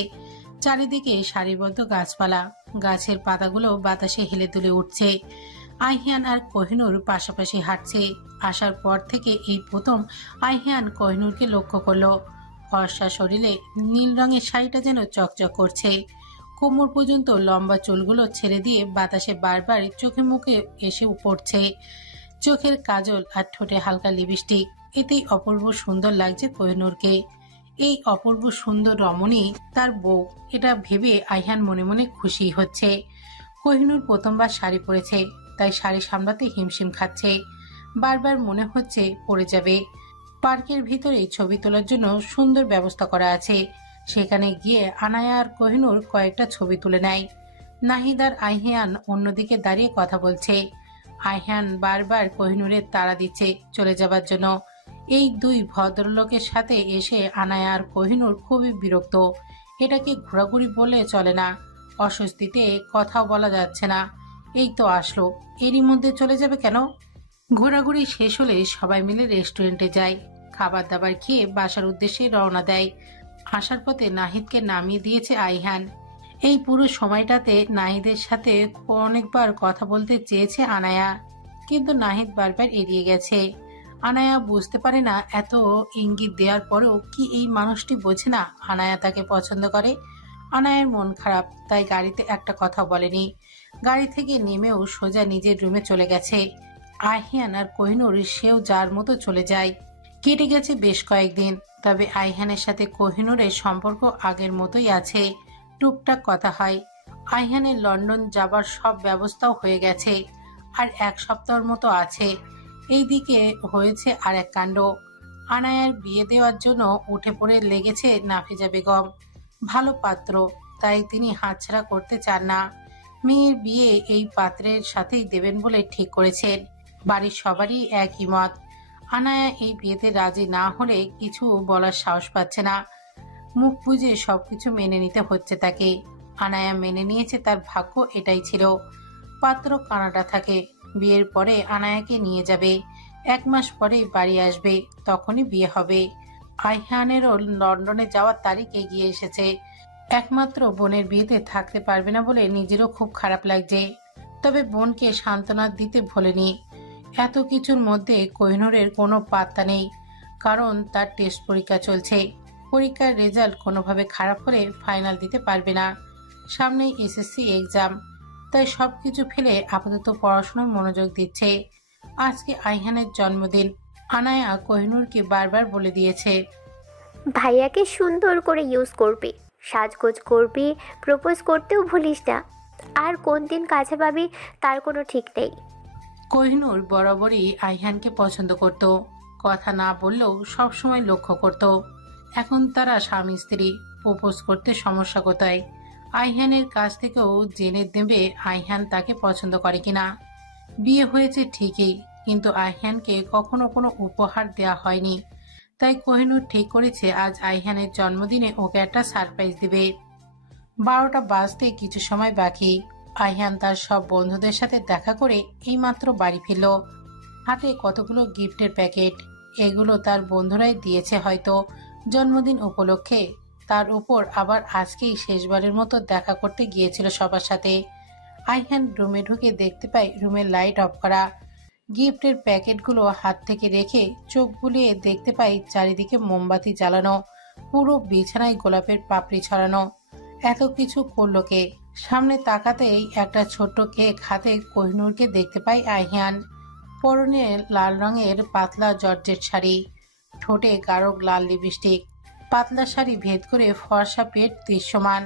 চারিদিকে সারিবদ্ধ গাছপালা, গাছের পাতাগুলো বাতাসে হেলে দুলে উঠছে। আইহান আর কোহিনূর পাশাপাশি হাঁটছে। আসার পর থেকে এই প্রথম আইহান কোহিনূরকে লক্ষ্য করলো। ফর্সা শরীরে নীল রঙের শাড়িটা যেন চকচক করছে। কোমর পর্যন্ত লম্বা চুলগুলো ছেড়ে দিয়ে বাতাসে বারবার চোখে মুখে এসে পড়ছে। চোখের কাজল আর ঠোঁটে হালকা লিপস্টিক, এতেই অপূর্ব সুন্দর লাগছে কোহিনূরকে। এই অপূর্ব সুন্দর রমণী তার বউ, এটা ভেবে আইহান মনে মনে খুশি হচ্ছে। কোহিনূর প্রথমবার শাড়ি পরেছে, তাই শাড়ি সামলাতে হিমশিম খাচ্ছে। বারবার মনে হচ্ছে পড়ে যাবে। পার্কের ভিতরে ছবি তোলার জন্য সুন্দর ব্যবস্থা করা আছে। সেখানে গিয়ে আনায়া আর কোহিনূর কয়েকটা ছবি তুলে নেয়। নাহিদ আর আইহান অন্যদিকে দাঁড়িয়ে কথা বলছে। আইহান বারবার কোহিনূরের তাড়া দিচ্ছে চলে যাবার জন্য। এই দুই ভদ্রলোকের সাথে এসে আনায়া আর কোহিনূর খুবই বিরক্ত। এটাকে ঘোরাঘুরি বলে চলে না, অস্বস্তিতে কথাও বলা যাচ্ছে না। এই তো আসলো, এরই মধ্যে চলে যাবে কেন? ঘোরাঘুরি শেষ হলে সবাই মিলে রেস্টুরেন্টে যায়। খাবার দাবার খেয়ে বাসার উদ্দেশ্যে রওনা দেয়। আসার পথে নাহিদকে নামিয়ে দিয়েছে আইহান। এই পুরো সময়টাতে নাহিদের সাথে অনেকবার কথা বলতে চেয়েছে আনায়া, কিন্তু নাহিদ বারবার এড়িয়ে গেছে। আনায়া বুঝতে পারে না এত ইঙ্গিত দেওয়ার পরেও কি এই মানুষটি বোঝে না আনায়া তাকে পছন্দ করে। আনায়ার মন খারাপ, তাই গাড়িতে একটা কথা বলেনি। গাড়ি থেকে নেমেও সোজা নিজের রুমে চলে গেছে। আইহান আর কোহিনূর সেও যার মতো চলে যায়। কেটে গেছে বেশ কয়েকদিন, তবে আইহানের সাথে কোহিনূরের সম্পর্ক আগের মতোই আছে। টুকটাক কথা হয়। আইহানের লন্ডন যাবার সব ব্যবস্থাও হয়ে গেছে, আর এক সপ্তাহের মতো আছে। এইদিকে হয়েছে আর এক কাণ্ড। আনায়ার বিয়ে দেওয়ার জন্য উঠে পড়ে লেগেছে নাফিজা বেগম। ভালো পাত্র, তাই তিনি হাতছাড়া করতে চান না। মেয়ের বিয়ে এই পাত্রের সাথেই দেবেন বলে ঠিক করেছেন। বাড়ির সবারই একই মত। আনায়া এই বিয়েতে রাজি না হলে কিছু বলার সাহস পাচ্ছে না। মুখ বুঝে সবকিছু মেনে নিতে হচ্ছে তাকে। আনায়া মেনে নিয়েছে, তার ভাগ্য এটাই ছিল। পাত্র কানাডা থাকে, বিয়ের পরে আনায়াকে নিয়ে যাবে। 1 মাস পরেই বাড়ি আসবে, তখনই বিয়ে হবে। আইহানেরও লন্ডনে যাওয়ার তারিখ এগিয়ে এসেছে। একমাত্র বোনের বিয়েতে থাকতে পারবে না বলে নিজেরও খুব খারাপ লাগছে, তবে বোনকে সান্ত্বনা দিতে ভোলেনি। এত কিছুর মধ্যে কোহিনূরের কোনো পাত্তা নেই, কারণ তার টেস্ট পরীক্ষা চলছে। পরীক্ষার রেজাল্ট কোনোভাবে খারাপ হলে ফাইনাল দিতে পারবে না। সামনেই এসএসসি এক্সাম, তাই সবকিছু ফেলে আপাতত পড়াশোনায় মনোযোগ দিচ্ছে। আজকে আইহানের জন্মদিন। আনায়া কোহিনূরকে বারবার বলে দিয়েছে, ভাইয়াকে সুন্দর করে ইউজ করবি, সাজগোজ করবি, প্রপোজ করতেও ভুলিস না। আর কোন দিন কাছে পাবি তার কোনো ঠিক নেই। কোহিনূর বরাবরই আইহানকে পছন্দ করত, কথা না বললেও সবসময় লক্ষ্য করত। এখন তারা স্বামী স্ত্রী, প্রপোজ করতে সমস্যা কোথায়? আইহানের কাছ থেকেও জেনে দেবে আইহান তাকে পছন্দ করে কিনা। বিয়ে হয়েছে ঠিকই, কিন্তু আইহানকে কখনো কোনো উপহার দেয়া হয়নি। তাই কোহিনূর ঠিক করেছে আজ আইহানের জন্মদিনে ওকে একটা সারপ্রাইজ দিবে। 12টা বাজতে কিছু সময় বাকি। আইহান তার সব বন্ধুদের সাথে দেখা করে এইমাত্র বাড়ি ফিরল। হাতে কতগুলো গিফটের প্যাকেট। এগুলো তার বন্ধুরাই দিয়েছে হয়তো জন্মদিন উপলক্ষে। তার উপর আবার আজকেই শেষবারের মতো দেখা করতে গিয়েছিল সবার সাথে। আইহান রুমে ঢুকে দেখতে পায় রুমের লাইট অফ করা। গিফটের প্যাকেটগুলো হাত থেকে রেখে চোখ বুলিয়ে দেখতে পাই চারিদিকে মোমবাতি জ্বালানো, পুরো বিছানায় গোলাপের পাপড়ি ছড়ানো। এত কিছু করলো কে? সামনে তাকাতেই একটা ছোট্ট কেক হাতে কোহিনূরকে দেখতে পাই আইহান। পরনে লাল রঙের পাতলা জর্জেট শাড়ি, ঠোঁটে গাঢ় লাল লিপস্টিক, পাতলা শাড়ি ভেদ করে ফর্সা পেট দৃশ্যমান,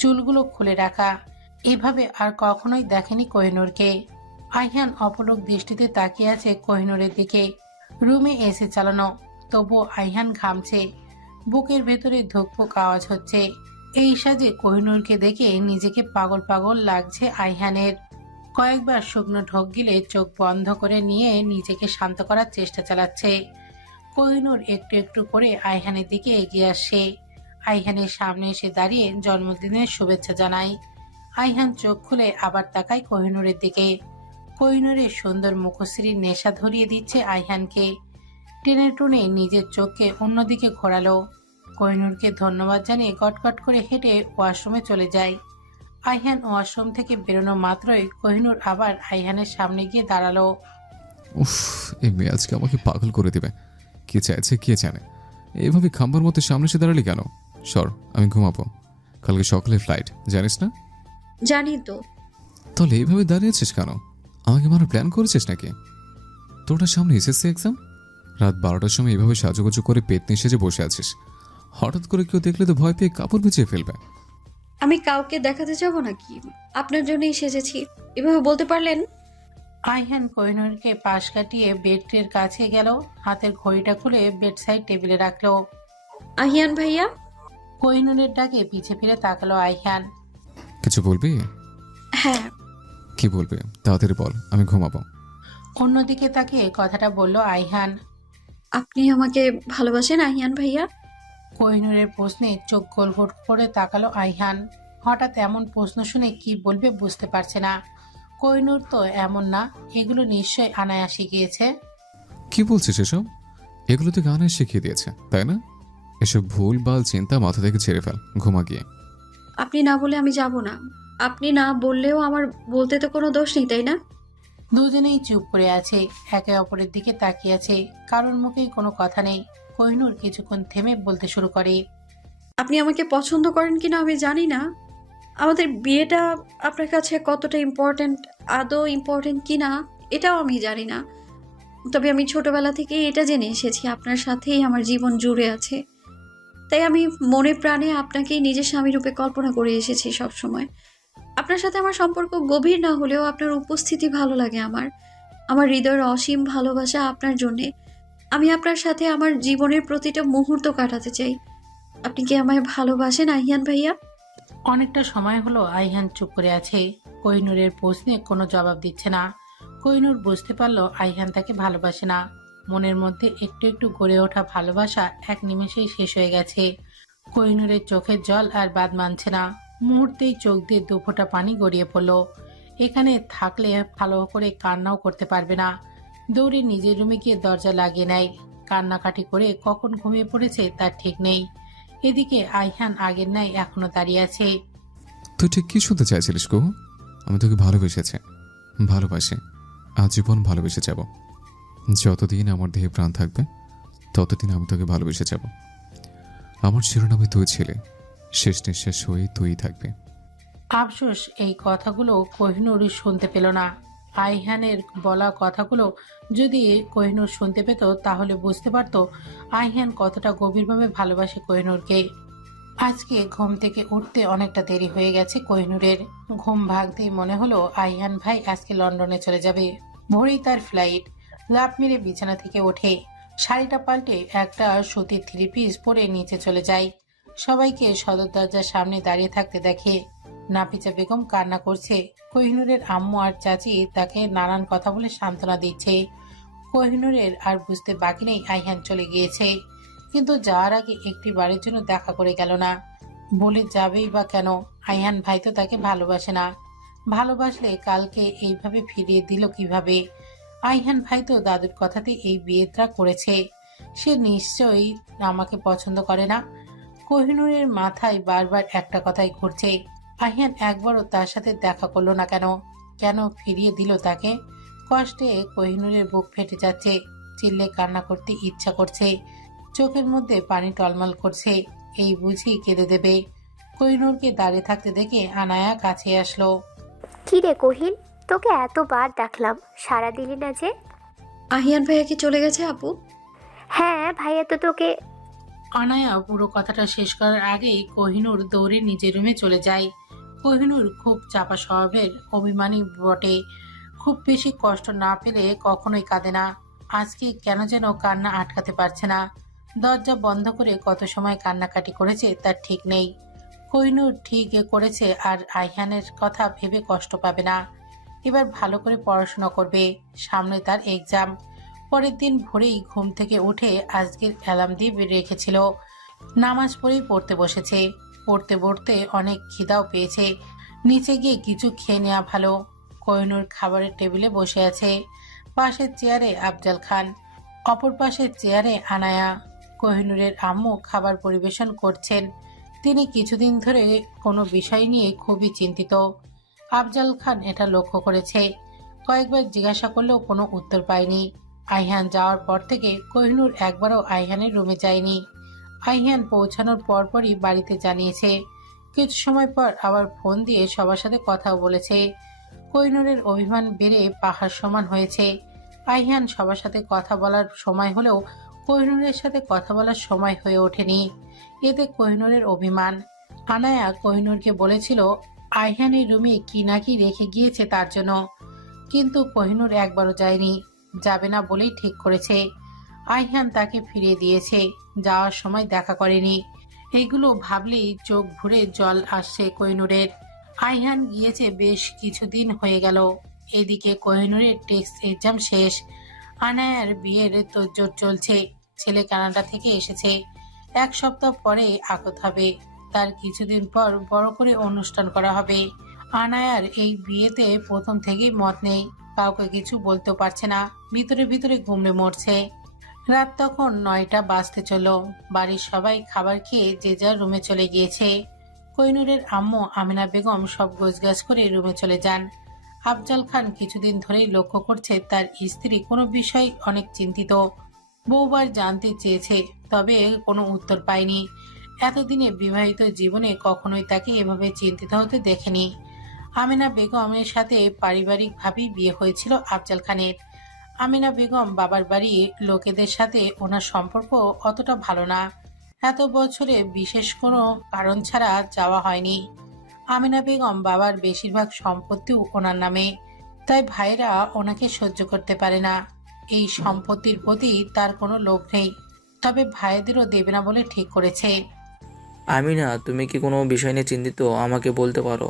চুলগুলো খুলে রাখা। এভাবে আর কখনোই দেখেনি কোহিনূরকে। আইহান অপলক দৃষ্টিতে তাকিয়ে আছে কোহিনূরের দিকে। রুমে এসে চালানো, তবুও আইহান ঘামছে। বুকের ভেতরে ধুকপুক আওয়াজ হচ্ছে। এই সাজে কোহিনূরকে দেখে নিজেকে পাগল পাগল লাগছে আইহানের। কয়েকবার শুকনো ঢোক গিলে চোখ বন্ধ করে নিয়ে নিজেকে শান্ত করার চেষ্টা চালাচ্ছে। কোহিনূর একটু একটু করে আইহানের দিকে এগিয়ে আসে। আইহানের সামনে এসে দাঁড়িয়ে জন্মদিনের শুভেচ্ছা জানায়। আইহান চোখ খুলে আবার তাকায় কোহিনূরের দিকে। কোহিনূরের সুন্দর মুখশ্রীর নেশা ধরিয়ে দিচ্ছে আইহানকে। টেনে টুনে নিজের চোখকে অন্যদিকে ঘোরালো। কোহিনূরকে ধন্যবাদ জানিয়ে কটকট করে হেঁটে ওয়াশরুমে চলে যায়। আইহান ওয়াশরুম থেকে বেরোনো মাত্রই কোহিনূর আবার আইহানের সামনে গিয়ে দাঁড়ালো। উফ, এই মেয়ে আজকে আমাকে পাগল করে দেবে। কে চাইছে কে জানে। এইভাবে খাম্বার মতো সামনে এসে দাঁড়ালি কেন? সর, আমি ঘুমাবো। কালকে সকালে ফ্লাইট, জানিস না? জানি তো। তাহলে এইভাবে দাঁড়িয়েছিস কেন? আমাকে মারার প্ল্যান করেছিস নাকি? তোরটা সামনে এসএসসি এক্সাম, রাত 12টার সময় এইভাবে সাজুগুজু করে পেতনি সেজে বসে আছিস। হঠাৎ করে কেউ দেখলে তো ভয় পেয়ে কাপড় ভিজিয়ে ফেলবে। আমি কাউকে দেখাতে যাব নাকি? আপনার জন্যই সেজেছি, এভাবে বলতে পারলেন? আইহান কোহিনূরকে পাশ কাটিয়ে বেডের কাছে গেল। হাতের ঘড়িটা খুলে বেড সাইড টেবিলে রাখলো। আহিয়ান ভাইয়া। কোহিনূরের ডাকে পিছে ফিরে তাকালো আইহান। কিছু বলবি? হ্যাঁ। কি বলবি তাড়াতাড়ি বল, আমি ঘুমাবো। অন্যদিকে তাকিয়ে কথাটা বলল আইহান। আপনি আমাকে ভালোবাসেন আহিয়ান ভাইয়া? কোহিনূরের প্রশ্নে চোখ গোলঘোট করে তাকালো আইহান। হঠাৎ এমন প্রশ্ন শুনে কি বলবে বুঝতে পারছে না। কোহিনূর তো এমন না, এগুলো নিশ্চয় আনায়া শিখিয়েছে। কি বলছিস এসব? এগুলো তো গানে শিখিয়ে দিয়েছে, তাই না? এসব ভুল বাল চিন্তা মাথা থেকে ছেড়ে ফেল, ঘুমা গিয়ে। আপনি না বলে আমি যাব না। আপনি না বললেও আমার বলতে তো কোনো দোষ নেই, তাই না? দুজনেই চুপ করে আছে, একে অপরের দিকে তাকিয়ে আছে। কারোর মুখেই কোনো কথা নেই। কোহিনূর কিছুক্ষণ থেমে বলতে শুরু করে। আপনি আমাকে পছন্দ করেন কিনা আমি জানি না। আমাদের বিয়েটা আপনার কাছে কতটা ইম্পর্ট্যান্ট, আদৌ ইম্পর্ট্যান্ট কিনা এটাও আমি জানি না। তবে আমি ছোটবেলা থেকেই এটা জেনে এসেছি আপনার সাথেই আমার জীবন জুড়ে আছে। তাই আমি মনে প্রাণে আপনাকেই নিজের স্বামী রূপে কল্পনা করে এসেছি সব সময়। আপনার সাথে আমার সম্পর্ক গভীর না হলেও আপনার উপস্থিতি ভালো লাগে আমার। আমার হৃদয়ের অসীম ভালোবাসা আপনার জন্যে। আমি আপনার সাথে আমার জীবনের প্রতিটা মুহূর্ত কাটাতে চাই। আপনি কি আমায় ভালোবাসেন আহিয়ান ভাইয়া? অনেকটা সময় হলো আইহান চুপ করে আছে। কোহিনূরের প্রশ্নে কোনো জবাব দিচ্ছে না। কোহিনূর বুঝতে পারলো আইহান তাকে ভালোবাসে না। মনের মধ্যে একটু একটু গড়ে ওঠা ভালোবাসা এক নিমেষেই শেষ হয়ে গেছে। কোহিনূরের চোখের জল আর বাদ মানছে না। মুহূর্তেই চোখ দিয়ে দুফোঁটা পানি গড়িয়ে পড়ল। এখানে থাকলে ভালো করে কান্নাও করতে পারবে না। দৌড়ে নিজের রুমে গিয়ে দরজা লাগিয়ে নেয়। কান্নাকাটি করে কখন ঘুমিয়ে পড়েছে তার ঠিক নেই। এদিকে আইহান আগের ন্যায় এখনো দাঁড়িয়ে আছে। তুই ঠিক কি শুনতে চাইছিলিস গো? আমি তোকে ভালোবেসেছি, ভালোবাসি, আজীবন ভালোবেসে যাব। যতদিন আমার দেহে প্রাণ থাকবে ততদিন আমি তোকে ভালোবেসে যাব। আমার শিরোনামে তুই ছিলে, শেষ নিঃশ্বাস হয়ে তুই থাকবে। আফসোস এই কথাগুলো কোহিনূর শুনতে পেল না। আইহানের বলা কথাগুলো যদি কোহিনূর শুনতে পেত তাহলে বুঝতে পারত আইহান কতটা গভীরভাবে ভালোবাসে কোহিনূরকে। আজকে ঘুম থেকে উঠতে অনেকটা দেরি হয়ে গেছে কোহিনূরের। ঘুম ভাঙতেই মনে হলো আইহান ভাই আজকে লন্ডনে চলে যাবে। ভোরেই তার ফ্লাইট। লাফ মেরে বিছানা থেকে ওঠে, শাড়িটা পাল্টে একটা সুতির 3 পিস পরে নিচে চলে যায়। সবাইকে সদর দরজার সামনে দাঁড়িয়ে থাকতে দেখে। নাফিজা বেগম কান্না করছে। কোহিনূরের আম্মু আর চাচি তাকে নানান কথা বলে সান্ত্বনা দিচ্ছে। কোহিনূরের আর বুঝতে বাকি নেই আইহান চলে গিয়েছে। কিন্তু যাওয়ার আগে একটি বারের জন্য দেখা করে গেল না। বলে যাবেই বা কেন? আইহান ভাই তো তাকে ভালোবাসে না। ভালোবাসলে কালকে এইভাবে ফিরিয়ে দিল কিভাবে? আইহান ভাই তো দাদুর কথাতে এই বিয়েটা করেছে। সে নিশ্চয়ই আমাকে পছন্দ করে না। কোহিনূরের মাথায় বারবার একটা কথাই ঘুরছে। আইহান একবারও তার সাথে দেখা করলো না কেন? কেন ফিরিয়ে দিল তাকে? কষ্টে কোহিনূরের বুক ফেটে যাচ্ছে। চিল্লে কান্না করতে ইচ্ছা করছে। চোখের মধ্যে পানি টলমল করছে। এই বুঝি কেঁদে দেবে। কোহিনূরকে দাঁড়িয়ে থাকতে দেখে আনায়া কাছে আসলো। কি রে কোহিন, তোকে এতবার ডাকলাম, সাড়া দিলি না যে? আহিয়ান ভাইয়া কি চলে গেছে আপু? হ্যাঁ, ভাইয়া তো তোকে। আনায়া পুরো কথাটা শেষ করার আগেই কোহিনূর দৌড়ে নিজের রুমে চলে যায়। কোহিনূর খুব চাপা স্বভাবের, অভিমানী বটে। খুব বেশি কষ্ট না পেলে কখনোই কাঁদে না। আজকে কেন যেন কান্না আটকাতে পারছে না। দরজা বন্ধ করে কত সময় কান্নাকাটি করেছে তার ঠিক নেই। কোহিনূর ঠিক করেছে আর আইহানের কথা ভেবে কষ্ট পাবে না। এবার ভালো করে পড়াশোনা করবে, সামনে তার এক্সাম। পরের দিন ভোরেই ঘুম থেকে উঠে আজকের অ্যালার্ম দিয়ে রেখেছিল, নামাজ পড়েই পড়তে বসেছে। পড়তে পড়তে অনেক খিদাও পেয়েছে, নিচে গিয়ে কিছু খেয়ে নেওয়া ভালো। কোহিনূর খাবারের টেবিলে বসে আছে, পাশের চেয়ারে আফজাল খান, অপর পাশের চেয়ারে আনায়া। কোহিনূরের আম্মু খাবার পরিবেশন করছেন। তিনি কিছুদিন ধরে কোনো বিষয় নিয়ে খুবই চিন্তিত। আফজাল খান এটা লক্ষ্য করেছে। কয়েকবার জিজ্ঞাসা করলেও কোনো উত্তর পায়নি। আইহান যাওয়ার পর থেকে কোহিনূর একবারও আইহানের রুমে যায়নি। আইহান পৌঁছানোর পরপরই বাড়িতে জানিয়েছে। কিছু সময় পর আবার ফোন দিয়ে সবার সাথে কথাও বলেছে। কোহিনূরের অভিমান বেড়ে পাহাড় সমান হয়েছে। আইহান সবার সাথে কথা বলার সময় হলেও কোহিনূরের সাথে কথা বলার সময় হয়ে ওঠেনি। এতে কোহিনূরের অভিমান। আনায়া কোহিনূরকে বলেছিল আইহানের রুমে কি নাকি রেখে গিয়েছে তার জন্য, কিন্তু কোহিনূর একবারও যায়নি, যাবে না বলেই ঠিক করেছে। আইহান তাকে ফিরিয়ে দিয়েছে, যাওয়ার সময় দেখা করেনি। এগুলো ভাবলেই চোখ ভরে জল আসছে কোহিনূরের। আইহান গিয়েছে বেশ কিছুদিন হয়ে গেল। এদিকে কোহিনূরের টেস্ট এক্সাম শেষ, আনায়ার বিয়ের তোড়জোড় চলছে। ছেলে কানাডা থেকে এসেছে, 1 সপ্তাহ পরে আকত হবে। তার কিছুদিন পর বড় করে অনুষ্ঠান করা হবে। আনায়ার এই বিয়েতে প্রথম থেকেই মত নেই, কাউকে কিছু বলতেও পারছে না, ভিতরে ভিতরে গুমড়ে মরছে। রাত তখন 9টা বাজতে চলল। বাড়ির সবাই খাবার খেয়ে যে যার রুমে চলে গিয়েছে। কোহিনূরের আম্মু আমিনা বেগম সব গোছগাছ করে রুমে চলে যান। আফজাল খান কিছুদিন ধরেই লক্ষ্য করছে তার স্ত্রী কোনো বিষয় অনেক চিন্তিত। বহুবার জানতে চেয়েছে, তবে কোনো উত্তর পায়নি। এতদিনে বিবাহিত জীবনে কখনোই তাকে এভাবে চিন্তিত হতে দেখেনি। আমিনা বেগমের সাথে পারিবারিকভাবেই বিয়ে হয়েছিল আফজাল খানের। আমিনা বেগম বাবার বাড়ি লোকেদের সাথে ওনার সম্পর্ক অতটা ভালো না। এত বছরে বিশেষ কোনো কারণ ছাড়া যাওয়া হয়নি। আমিনা বেগম বাবার বেশিরভাগ সম্পত্তিও ওনার নামে, তাই ভাইরা ওনাকে সহ্য করতে পারে না। এই সম্পত্তির প্রতি তার কোনো লোভ নেই, তবে ভাইদেরও দেবে না বলে ঠিক করেছে। আমিনা, তুমি কি কোনো বিষয় নিয়ে চিন্তিত? আমাকে বলতে পারো।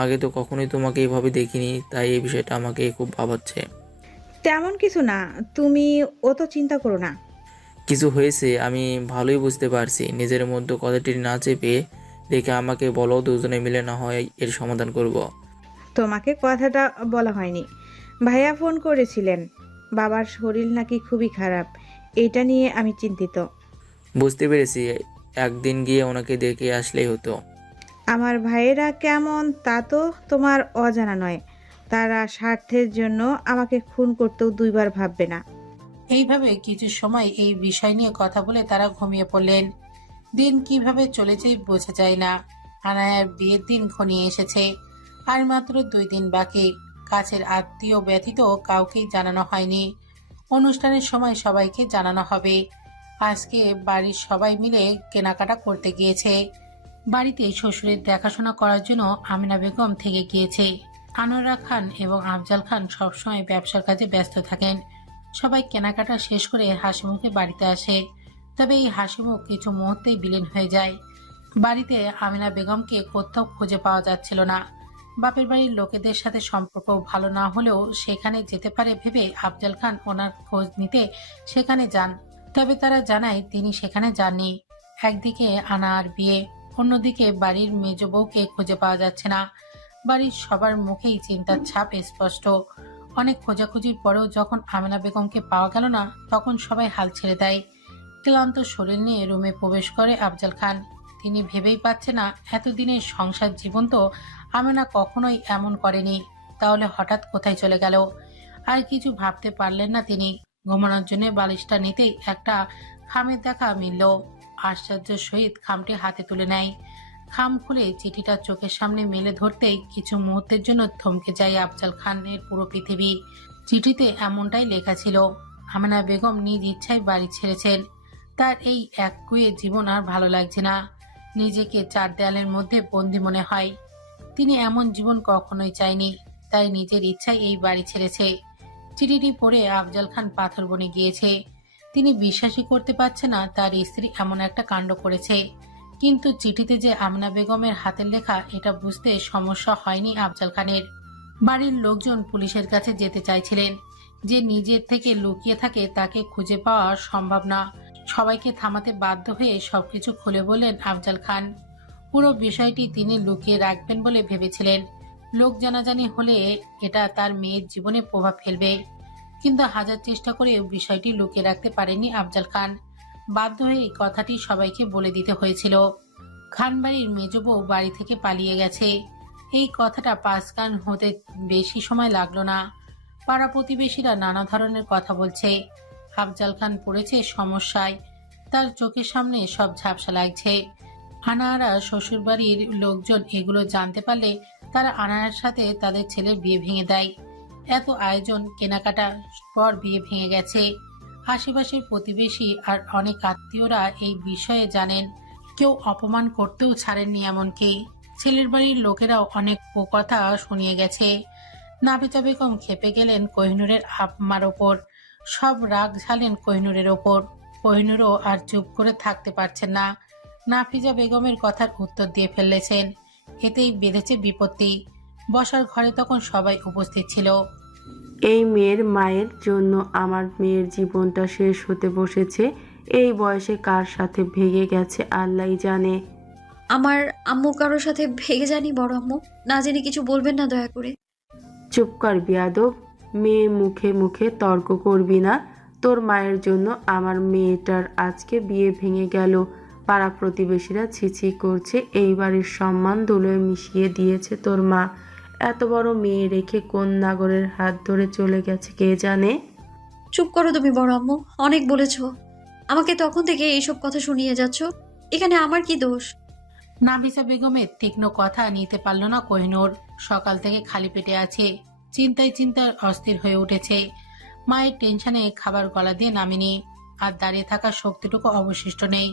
আগে তো কখনোই তোমাকে এভাবে দেখিনি, তাই এই বিষয়টা আমাকে খুব ভাবাচ্ছে। তেমন কিছু না, তুমি অত চিন্তা করো না। কিছু হয়েছে, আমি ভালোই বুঝতে পারছি। নিজের মধ্যে কথাটি না চেপে রেখে আমাকে বলো, দুজনে মিলে না হয় এর সমাধান করব। তোমাকে কথাটা বলা হয়নি। ভাইয়া ফোন করেছিলেন, বাবার শরীর নাকি খুবই খারাপ, এটা নিয়ে আমি চিন্তিত। বুঝতে পেরেছি, একদিন গিয়ে ওনাকে দেখে আসলেই হতো। আমার ভাইয়েরা কেমন তা তো তোমার অজানা নয়। তারা স্বার্থের জন্য আমাকে খুন করতেও 2বার ভাববে না। এইভাবে কিছু সময় এই বিষয় নিয়ে কথা বলে তারা ঘুমিয়ে পড়লেন। দিন কিভাবে চলেছে বোঝা যায় না। আনায়ার বিয়ের দিন ঘনিয়ে এসেছে, আর মাত্র 2 দিন বাকি। কাছের আত্মীয় ব্যতীত কাউকেই জানানো হয়নি। অনুষ্ঠানের সময় সবাইকে জানানো হবে। আজকে বাড়ির সবাই মিলে কেনাকাটা করতে গিয়েছে। বাড়িতে শ্বশুরের দেখাশোনা করার জন্য আমিনা বেগম থেকে গিয়েছে। আনোয়ারা খান এবং আফজাল খান সবসময় ব্যবসার কাজে ব্যস্ত থাকেন। সবাই কেনাকাটা শেষ করে হাসিমুখে বাড়িতে আসে, তবে এই হাসিমুখ কিছু মুহূর্তেই বিলীন হয়ে যায়। বাড়িতে আমিনা বেগমকে কোথাও খুঁজে পাওয়া যাচ্ছিল না। বাপের বাড়ির লোকেদের সাথে সম্পর্ক ভালো না হলেও সেখানে যেতে পারে ভেবে আফজাল খান ওনার খোঁজ নিতে সেখানে যান, তবে তারা জানায় তিনি সেখানে যাননি। একদিকে আনার বিয়ে, অন্যদিকে বাড়ির মেজ বউকে খুঁজে পাওয়া যাচ্ছে না। বাড়ির সবার মুখেই চিন্তার ছাপ স্পষ্ট। অনেক খোঁজাখুঁজির পরেও যখন আমিনা বেগমকে পাওয়া গেল না, তখন সবাই হাল ছেড়ে দেয়। ক্লান্ত শরীর নিয়ে রুমে প্রবেশ করে আফজাল খান। তিনি ভেবেই পাচ্ছে না, এতদিনের সংসার জীবন তো আমিনা কখনোই এমন করেনি, তাহলে হঠাৎ কোথায় চলে গেল। আর কিছু ভাবতে পারলেন না তিনি। ঘুমানোর জন্য বালিশটা নিতেই একটা খামের দেখা মিলল। আশ্চর্যের সহিত খামটি হাতে তুলে নেয়। খাম খুলে চিঠিটা চোখের সামনে মেলে ধরতেই কিছু মুহূর্তের জন্য থমকে যায় আফজাল খানের পুরো পৃথিবী। চিঠিতে এমনটাই লেখা ছিল, আমিনা বেগম নিজ ইচ্ছায় বাড়ি ছেড়েছেন। তার এই একগুঁয়ে জীবন আর ভালো লাগছে না। নিজেকে 4 দেয়ালের মধ্যে বন্দি মনে হয়। তিনি এমন জীবন কখনোই চায়নি, তাই নিজের ইচ্ছায় এই বাড়ি ছেড়েছে। চিঠিটি পড়ে আফজাল খান পাথর বনে গিয়েছে। তিনি বিশ্বাসই করতে পারছে না তার স্ত্রী এমন একটা কাণ্ড করেছে। কিন্তু চিঠিতে যে আমিনা বেগমের হাতের লেখা এটা বুঝতে সমস্যা হয়নি আফজাল খানের। বাড়ির লোকজন পুলিশের কাছে যেতে চাইছিলেন। যে নিজের থেকে লুকিয়ে থাকে তাকে খুঁজে পাওয়া সম্ভব না। সবাইকে থামাতে বাধ্য হয়ে সবকিছু খুলে বললেন আফজাল খান। পুরো বিষয়টি তিনি লুকিয়ে রাখবেন বলে ভেবেছিলেন। লোক জানাজানি হলে এটা তার মেয়ের জীবনে প্রভাব ফেলবে, কিন্তু হাজার চেষ্টা করেও বিষয়টি লুকিয়ে রাখতে পারেনি আফজাল খান। বাধ্য হয়ে এই কথাটি সবাইকে বলে দিতে হয়েছিল। খানবাড়ির মেজ বউ বাড়ি থেকে পালিয়ে গেছে। এই কথাটা পাঁচ কান হতে বেশি সময় লাগলো না। পাড়া প্রতিবেশীরা নানা ধরনের কথা বলছে। আফজাল খান পড়েছে সমস্যায়। তার চোখের সামনে সব ঝাপসা লাগছে। আনায়ারা শ্বশুরবাড়ির লোকজন এগুলো জানতে পারলে তারা আনায়ার সাথে তাদের ছেলের বিয়ে ভেঙে দেয়। এত আয়োজন কেনাকাটার পর বিয়ে ভেঙে গেছে। আশেপাশের প্রতিবেশী আর অনেক আত্মীয়রা এই বিষয়ে জানেন। কেউ অপমান করতেও ছাড়েননি, এমনকি ছেলের বাড়ির লোকেরাও অনেক কথা শুনিয়ে গেছে। নাফিজা বেগম খেপে গেলেন কোহিনূরের আম্মার ওপর। সব রাগ ঝালেন কোহিনূরের ওপর। কোহিনূরও আর চুপ করে থাকতে পারছেন না। নাফিজা বেগমের কথার উত্তর দিয়ে ফেলেছেন। এতেই বেঁধেছে বিপত্তি। বসার ঘরে তখন সবাই উপস্থিত ছিল। এই মেয়ের মায়ের জন্য আমার মেয়ের জীবনটা শেষ হতে বসেছে। এই বয়সে কার সাথে ভেঙে গেছে আল্লাহই জানে। আমার আম্মু কারোর সাথে ভেগে জানি বড় আম্মু, না জেনে কিছু বলবেন না দয়া করে। চুপ কর বিয়াদব, মেয়ে মুখে মুখে তর্ক করবি না। তোর মায়ের জন্য আমার মেয়েটার আজকে বিয়ে ভেঙে গেল। পাড়া প্রতিবেশীরা ছিছি করছে। এই বাড়ির সম্মান ধুলোয় মিশিয়ে দিয়েছে তোর মা। এত বড় মেয়ে রেখে কোন নাগরের হাত ধরে চলে গেছে কে জানে। চুপ করো তুমি বড় আম্মু, অনেক বলেছো। আমাকে তখন থেকে এইসব কথা শুনিয়ে যাচ্ছ, এখানে আমার কি দোষ? নাফিসা বেগমের তীক্ষ্ণ কথা নিতে পারল না কোহিনূর। সকাল থেকে খালি পেটে আছে। চিন্তায় অস্থির হয়ে উঠেছে। মায়ের টেনশনে খাবার গলা দিয়ে নামেনি। আর দাঁড়িয়ে থাকার শক্তিটুকু অবশিষ্ট নেই।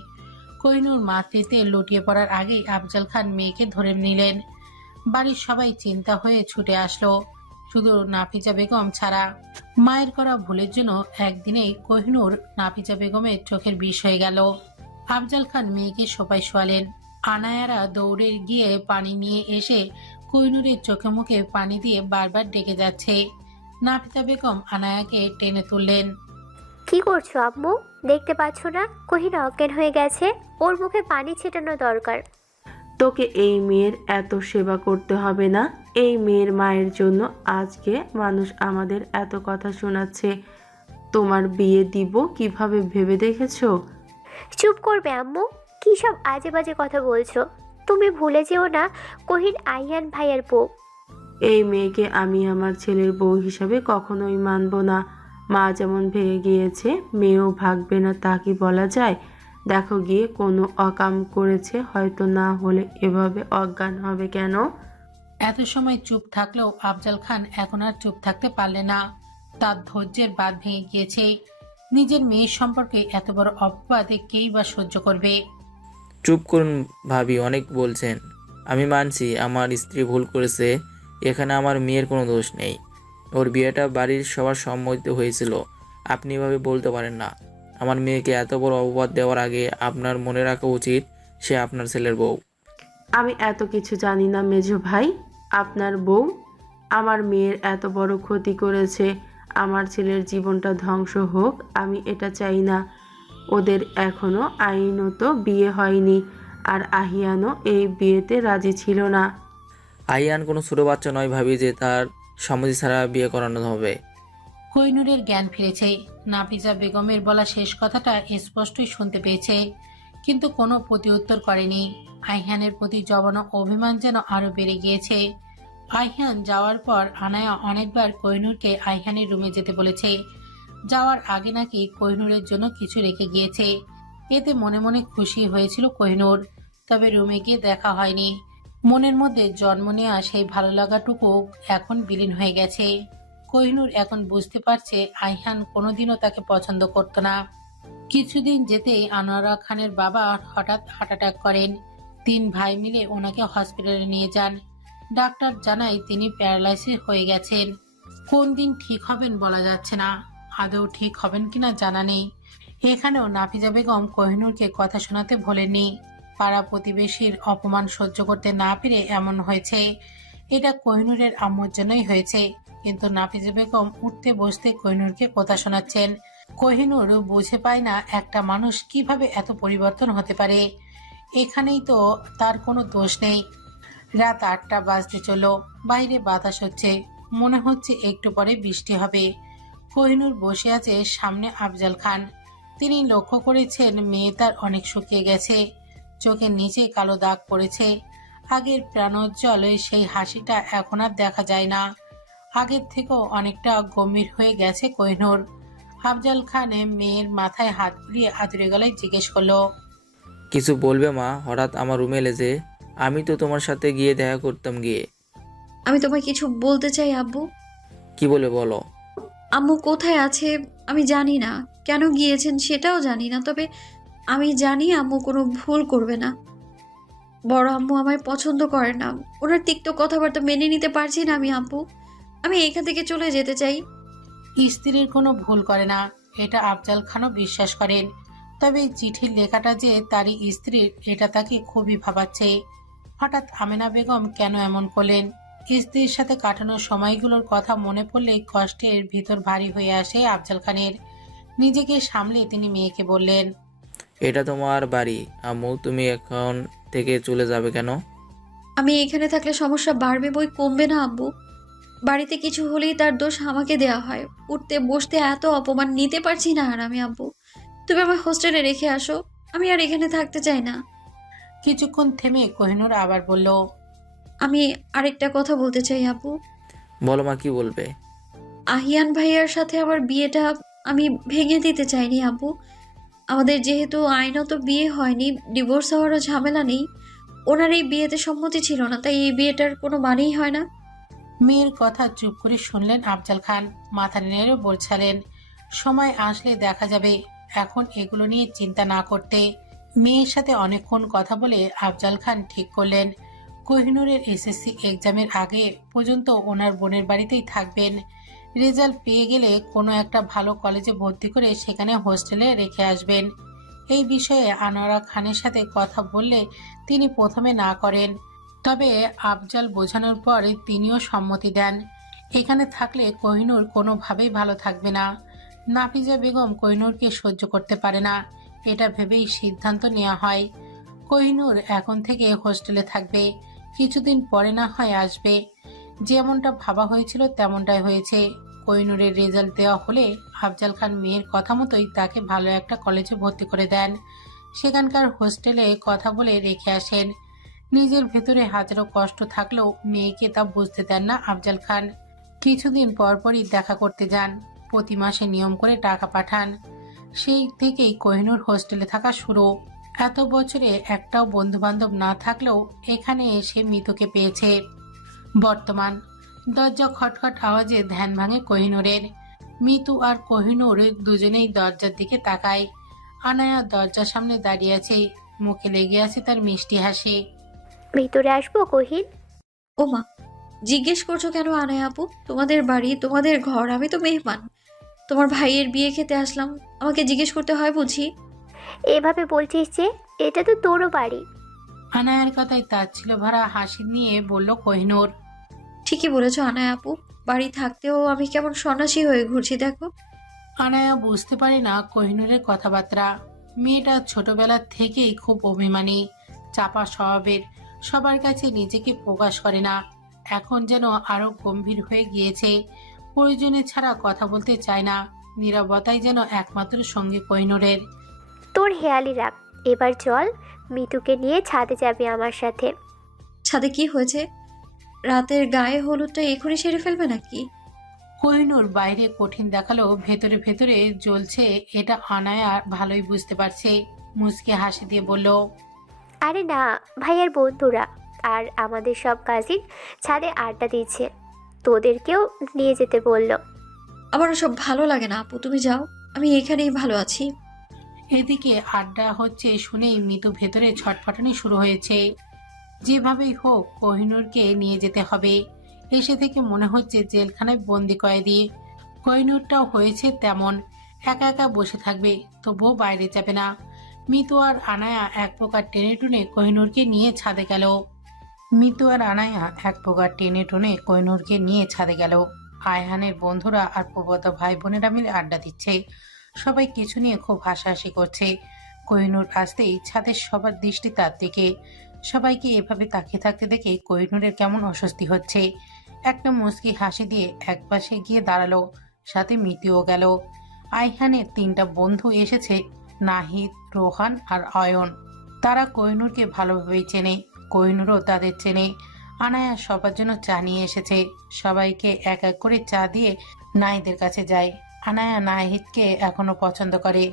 কোহিনূর মাতৃতে লুটিয়ে পড়ার আগেই আফজাল খান মেয়েকে ধরে নিলেন। বাড়ির সবাই চিন্তা হয়ে ছুটে আসলো, শুধু নাফিজা বেগম ছাড়া। মায়ের করা ভুলের জন্য একদিনেই কোহিনূর নাফিজা বেগমের চোখের বিষ হয়ে গেল। আফজাল খান মেয়েকে সোফায় শোয়ালেন। আনায়ারা দৌড়ে গিয়ে পানি নিয়ে এসে কোহিনূরের চোখে মুখে পানি দিয়ে বারবার ডেকে যাচ্ছে। নাফিজা বেগম আনায়াকে টেনে তুললেন। কি করছো আম্মু? দেখতে পাচ্ছ না কোহিন অজ্ঞান হয়ে গেছে? ওর মুখে পানি ছেটানো দরকার। তোকে এই মেয়ের এত সেবা করতে হবে না। এই মেয়ের মায়ের জন্য আজকে মানুষ আমাদের এত কথা শোনাচ্ছে। তোমার বিয়ে দিব কিভাবে ভেবে দেখেছো? চুপ করবে আম্মু, কি সব আজে বাজে কথা বলছো? তুমি ভুলে যেও না কোহিন আইয়ান ভাইয়ের বউ। এই মেয়েকে আমি আমার ছেলের বউ হিসাবে কখনোই মানব না। মা যেমন ভেঙে গিয়েছে মেয়েও ভাগবে না, তা কি বলা যায়? দেখো গিয়ে কোনো অকাম করেছে হয়তো, না হলে এভাবে অজ্ঞান হবে কেন? এত সময় চুপ থাকলেও আফজাল খান এখন আর চুপ থাকতে পারলে না। তার ধৈর্যের বাঁধ ভেঙে গিয়েছে। নিজের মেয়ের সম্পর্কে এত বড় অপবাদে কেই বা সহ্য করবে? চুপ করুন ভাবি, অনেক বলছেন। আমি মানছি আমার স্ত্রী ভুল করেছে। এখানে আমার মেয়ের কোনো দোষ নেই। ওর বিয়েটা বাড়ির সবার সম্মতিতে হয়েছিল। আপনি এভাবে বলতে পারেন না। আমার মেয়েকে এত বড় অপবাদ দেওয়ার আগে আপনার মনে রাখা উচিত সে আপনার ছেলের বউ। আমি এত কিছু জানি না মেজো ভাই। আপনার বউ আমার মেয়ের এত বড় ক্ষতি করেছে। আমার ছেলের জীবনটা ধ্বংস হোক, আমি এটা চাই না। ওদের এখনো আইনত বিয়ে হয়নি, আর আহিয়ানও এই বিয়েতে রাজি ছিল না। আইয়ান কোনো ছোট বাচ্চা নয় ভাবি যে তার সম্মতি ছাড়া বিয়ে করানো হবে। কোহিনূরের জ্ঞান ফিরেছে। নাফিজা বেগমের বলা শেষ কথাটা স্পষ্টই শুনতে পেয়েছে, কিন্তু কোনো প্রতিউত্তর করেনি। আইহানের প্রতি জবানো অভিমান যেন আরো বেড়ে গিয়েছে। আইহান যাওয়ার পর আনায়া অনেকবার কোহিনূরকে আইহানের রুমে যেতে বলেছে। যাওয়ার আগে নাকি কোহিনূরের জন্য কিছু রেখে গিয়েছে। এতে মনে মনে খুশি হয়েছিল কোহিনূর, তবে রুমে গিয়ে দেখা হয়নি। মনের মধ্যে জন্ম নেওয়া সেই ভালো লাগাটুকু এখন বিলীন হয়ে গেছে। কোহিনূর এখন বুঝতে পারছে আইহান কোনোদিনও তাকে পছন্দ করত না। কিছুদিন যেতেই আনোয়ারা খানের বাবা হঠাৎ হার্ট অ্যাটাক করেন। 3 ভাই মিলে ওনাকে হসপিটালে নিয়ে যান। ডাক্তার জানায় তিনি প্যারালাইসিস হয়ে গেছেন। কোন দিন ঠিক হবেন বলা যাচ্ছে না। আদৌ ঠিক হবেন কিনা জানা নেই। এখানেও নাফিজা বেগম কোহিনূরকে কথা শোনাতে ভোলেননি। পাড়া প্রতিবেশীর অপমান সহ্য করতে না পেরে এমন হয়েছে। এটা কোহিনূরের আম্মুর জন্যই হয়েছে। কিন্তু নাফিজা বেগম উঠতে বসতে কোহিনূরকে কথা শোনাচ্ছেন। কোহিনূর বুঝে পায় না একটা মানুষ কিভাবে এত পরিবর্তন হতে পারে। এখানেই তো তার কোনো দোষ নেই। রাত 8টা বাজতে চলল। বাইরে বাতাস হচ্ছে, মনে হচ্ছে একটু পরে বৃষ্টি হবে। কোহিনূর বসে আছে সামনে আফজাল খান। তিনি লক্ষ্য করেছেন মেয়ে তার অনেক শুকিয়ে গেছে, চোখের নিচে কালো দাগ পড়েছে। আগের প্রাণোজ্জ্বল সেই হাসিটা এখন আর দেখা যায় না। আগের থেকেও অনেকটা গম্ভীর হয়ে গেছে কোহিনূর। আফজাল খান মেয়ের মাথায় হাত বুলিয়ে আদুরে গলায় জিজ্ঞেস করলো, কিছু বলবে মা? হঠাৎ আমার রুমে এলে যে? আমি তো তোমার সাথে গিয়ে দেখা করতাম গিয়ে। আমি তোমায় কিছু বলতে চাই আব্বু। কি বলে বলো? আম্মু কোথায় আছে আমি জানি না, কেন গিয়েছেন সেটাও জানি না, তবে আমি জানি আম্মু কোনো ভুল করবে না। বড় আম্মু আমায় পছন্দ করে না, ওনার তিক্ত কথাবার্তা মেনে নিতে পারছি না আমি আব্বু। আমি এখান থেকে চলে যেতে চাই। স্ত্রীর কোনো ভুল করে না, এটা আফজাল খানও বিশ্বাস করেন। তবে চিঠির লেখাটা যে তারই স্ত্রীর, এটা তাকে খুবই ভাবাচ্ছে। হঠাৎ আমেনা বেগম কেন এমন করলেন? স্ত্রীর সাথে কাটানো সময়গুলোর কথা মনে পড়লে কষ্টের ভিতর ভারী হয়ে আসে আফজাল খানের। নিজেকে সামলে তিনি মেয়েকে বললেন, এটা তোমার বাড়ি আম্মু, তুমি এখন থেকে চলে যাবে কেন? আমি এখানে থাকলে সমস্যা বাড়বে বই কমবে না আব্বু। বাড়িতে কিছু হলেই তার দোষ আমাকে দেয়া হয়। উঠতে বসতে এত অপমান নিতে পারছি না আর আমি আব্বু। তুমি আমার হোস্টেলে রেখে আসো, আমি আর এখানে থাকতে চাই না। কিছুক্ষণ থেমে কোহিনূর আবার বলল, আমি আরেকটা কথা বলতে চাই আব্বু। বলো মা, কি বলবে? আহিয়ান ভাইয়ার সাথে আমার বিয়েটা আমি ভেঙে দিতে চাইনি আব্বু। আমাদের যেহেতু আইনত বিয়ে হয়নি, ডিভোর্স হওয়ারও ঝামেলা নেই, ওনার এই বিয়েতে সম্মতি ছিল না, তাই এই বিয়েটার কোনো মানেই হয় না। মেয়ের কথা চুপ করে শুনলেন আফজাল খান, মাথা নেড়ে বলছিলেন, সময় আসলে দেখা যাবে, এখন এগুলো নিয়ে চিন্তা না করতে। মেয়ের সাথে অনেকক্ষণ কথা বলে আফজাল খান ঠিক করলেন কোহিনূরের এসএসসি এক্সামের আগে পর্যন্ত ওনার বোনের বাড়িতেই থাকবেন। রেজাল্ট পেয়ে গেলে কোনো একটা ভালো কলেজে ভর্তি করে সেখানে হোস্টেলে রেখে আসবেন। এই বিষয়ে আনোয়ারা খানের সাথে কথা বললে তিনি প্রথমে না করেন, তবে আফজাল বোঝানোর পর তিনিও সম্মতি দেন। এখানে থাকলে কোহিনূর কোনোভাবেই ভালো থাকবে না। নাফিজা বেগম কোহিনূরকে সহ্য করতে পারে না, এটা ভেবেই সিদ্ধান্ত নেওয়া হয় কোহিনূর এখন থেকে হোস্টেলে থাকবে, কিছুদিন পরে না হয় আসবে। যেমনটা ভাবা হয়েছিল তেমনটাই হয়েছে। কোহিনূরের রেজাল্ট দেওয়া হলে আফজাল খান মেয়ের কথা মতোই তাকে ভালো একটা কলেজে ভর্তি করে দেন, সেখানকার হোস্টেলে কথা বলে রেখে আসেন। নিজের ভেতরে হাজারো কষ্ট থাকলেও মেয়েকে তা বুঝতে দেন না আফজাল খান। কিছুদিন পরপরই দেখা করতে যান, প্রতি মাসে নিয়ম করে টাকা পাঠান। সেই থেকেই কোহিনূর হোস্টেলে থাকা শুরু। এত বছরে একটাও বন্ধু বান্ধব না থাকলেও এখানে এসে মিতুকে পেয়েছে। বর্তমান দরজা খটখট আওয়াজে ধ্যান ভাঙে কোহিনূরের। মিতু আর কোহিনূর দুজনেই দরজার দিকে তাকায়। আনায়া দরজার সামনে দাঁড়িয়ে আছে, মুখে লেগে আছে তার মিষ্টি হাসি। ভিতরে আসবো কোহিন? ও মা, জিজ্ঞেস করছো কেন আনায়া আপু? তোমাদের বাড়ি, তোমাদের ঘর, আমি তো মেহমান। তোমার ভাইয়ের বিয়ে খেতে আসলাম, আমাকে জিজ্ঞেস করতে হয় বুঝি? এভাবে বলছিস যে? এটা তো তোরও বাড়ি। আনায়ার কথায় তাচ্ছিল্য ভরা হাসি নিয়ে বলল কোহিনূর। ঠিকই বলেছো আনায়া আপু, বাড়ি থাকতেও আমি কেমন সন্ন্যাসী হয়ে ঘুরছি দেখো। আনায়া বুঝতে পারে না কোহিনূরের কথাবার্তা। মেয়েটা ছোটবেলা থেকেই খুব অভিমানী, চাপা স্বভাবের, সবার কাছে নিজেকে প্রকাশ করে না। এখন যেন আরো গম্ভীর হয়ে গিয়েছে, প্রয়োজনে ছাড়া কথা বলতে চায় না। নীরবতাই যেন একমাত্র সঙ্গী কোহিনূরের। তোর হেয়ালি রাখ, এবার চল, মিতুকে নিয়ে ছাদে যাবি আমার সাথে। ছাদে কি হয়েছে? রাতের গায়ে হলুদটা এখনই সেরে ফেলবে নাকি? কোহিনূর বাইরে কঠিন দেখালেও ভেতরে ভেতরে জ্বলছে, এটা আনায়া ভালোই বুঝতে পারছে। মুচকে হাসি দিয়ে বলল, আরে না, ভাইয়ার বন্ধুরা আর আমাদের সব কাজিন ছাদে আড্ডা দিচ্ছে, তোদেরকেও নিয়ে যেতে বলল। আমার সব ভালো লাগে না আপু, তুমি যাও, আমি এখানেই ভালো আছি। এদিকে আড্ডা হচ্ছে শুনেই মিতু ভেতরে ছটফটানি শুরু হয়েছে। যেভাবেই হোক কোহিনূরকে নিয়ে যেতে হবে। এসে থেকে মনে হচ্ছে জেলখানায় বন্দি কয়েদি। কোহিনূরটাও হয়েছে তেমন, একা একা বসে থাকবে, তবুও বাইরে যাবে না। মিতু আর আনায়া এক প্রকার টেনে টুনে কোহিনূরকে নিয়ে ছাদে গেল। আয়হানের বন্ধুরা আর প্রবত ভাই বোনেরা মিলে আড্ডা দিচ্ছে। সবাই কিছু নিয়ে খুব হাসাহাসি করছে। কোহিনূর আসতেই ছাদের সবার দৃষ্টি তার দিকে। সবাইকে এভাবে তাকিয়ে থাকতে দেখে কোহিনূরের কেমন অস্বস্তি হচ্ছে। একটা মুচকি হাসি দিয়ে একপাশে গিয়ে দাঁড়ালো, সাথে মিতুও গেল। আয়হানের 3টা বন্ধু এসেছে, নাহিদ, রোহান আর অয়ন। তারা কোহিনূরকে ভালোভাবেই চেনে, কোহিনূরও তাদের চেনে। আনায়া সবার জন্য চা নিয়ে এসেছে। সবাইকে এক এক করে চা দিয়ে নাহিদের কাছে যায়। আনায়া নাহিদকে এখনো পছন্দ করে,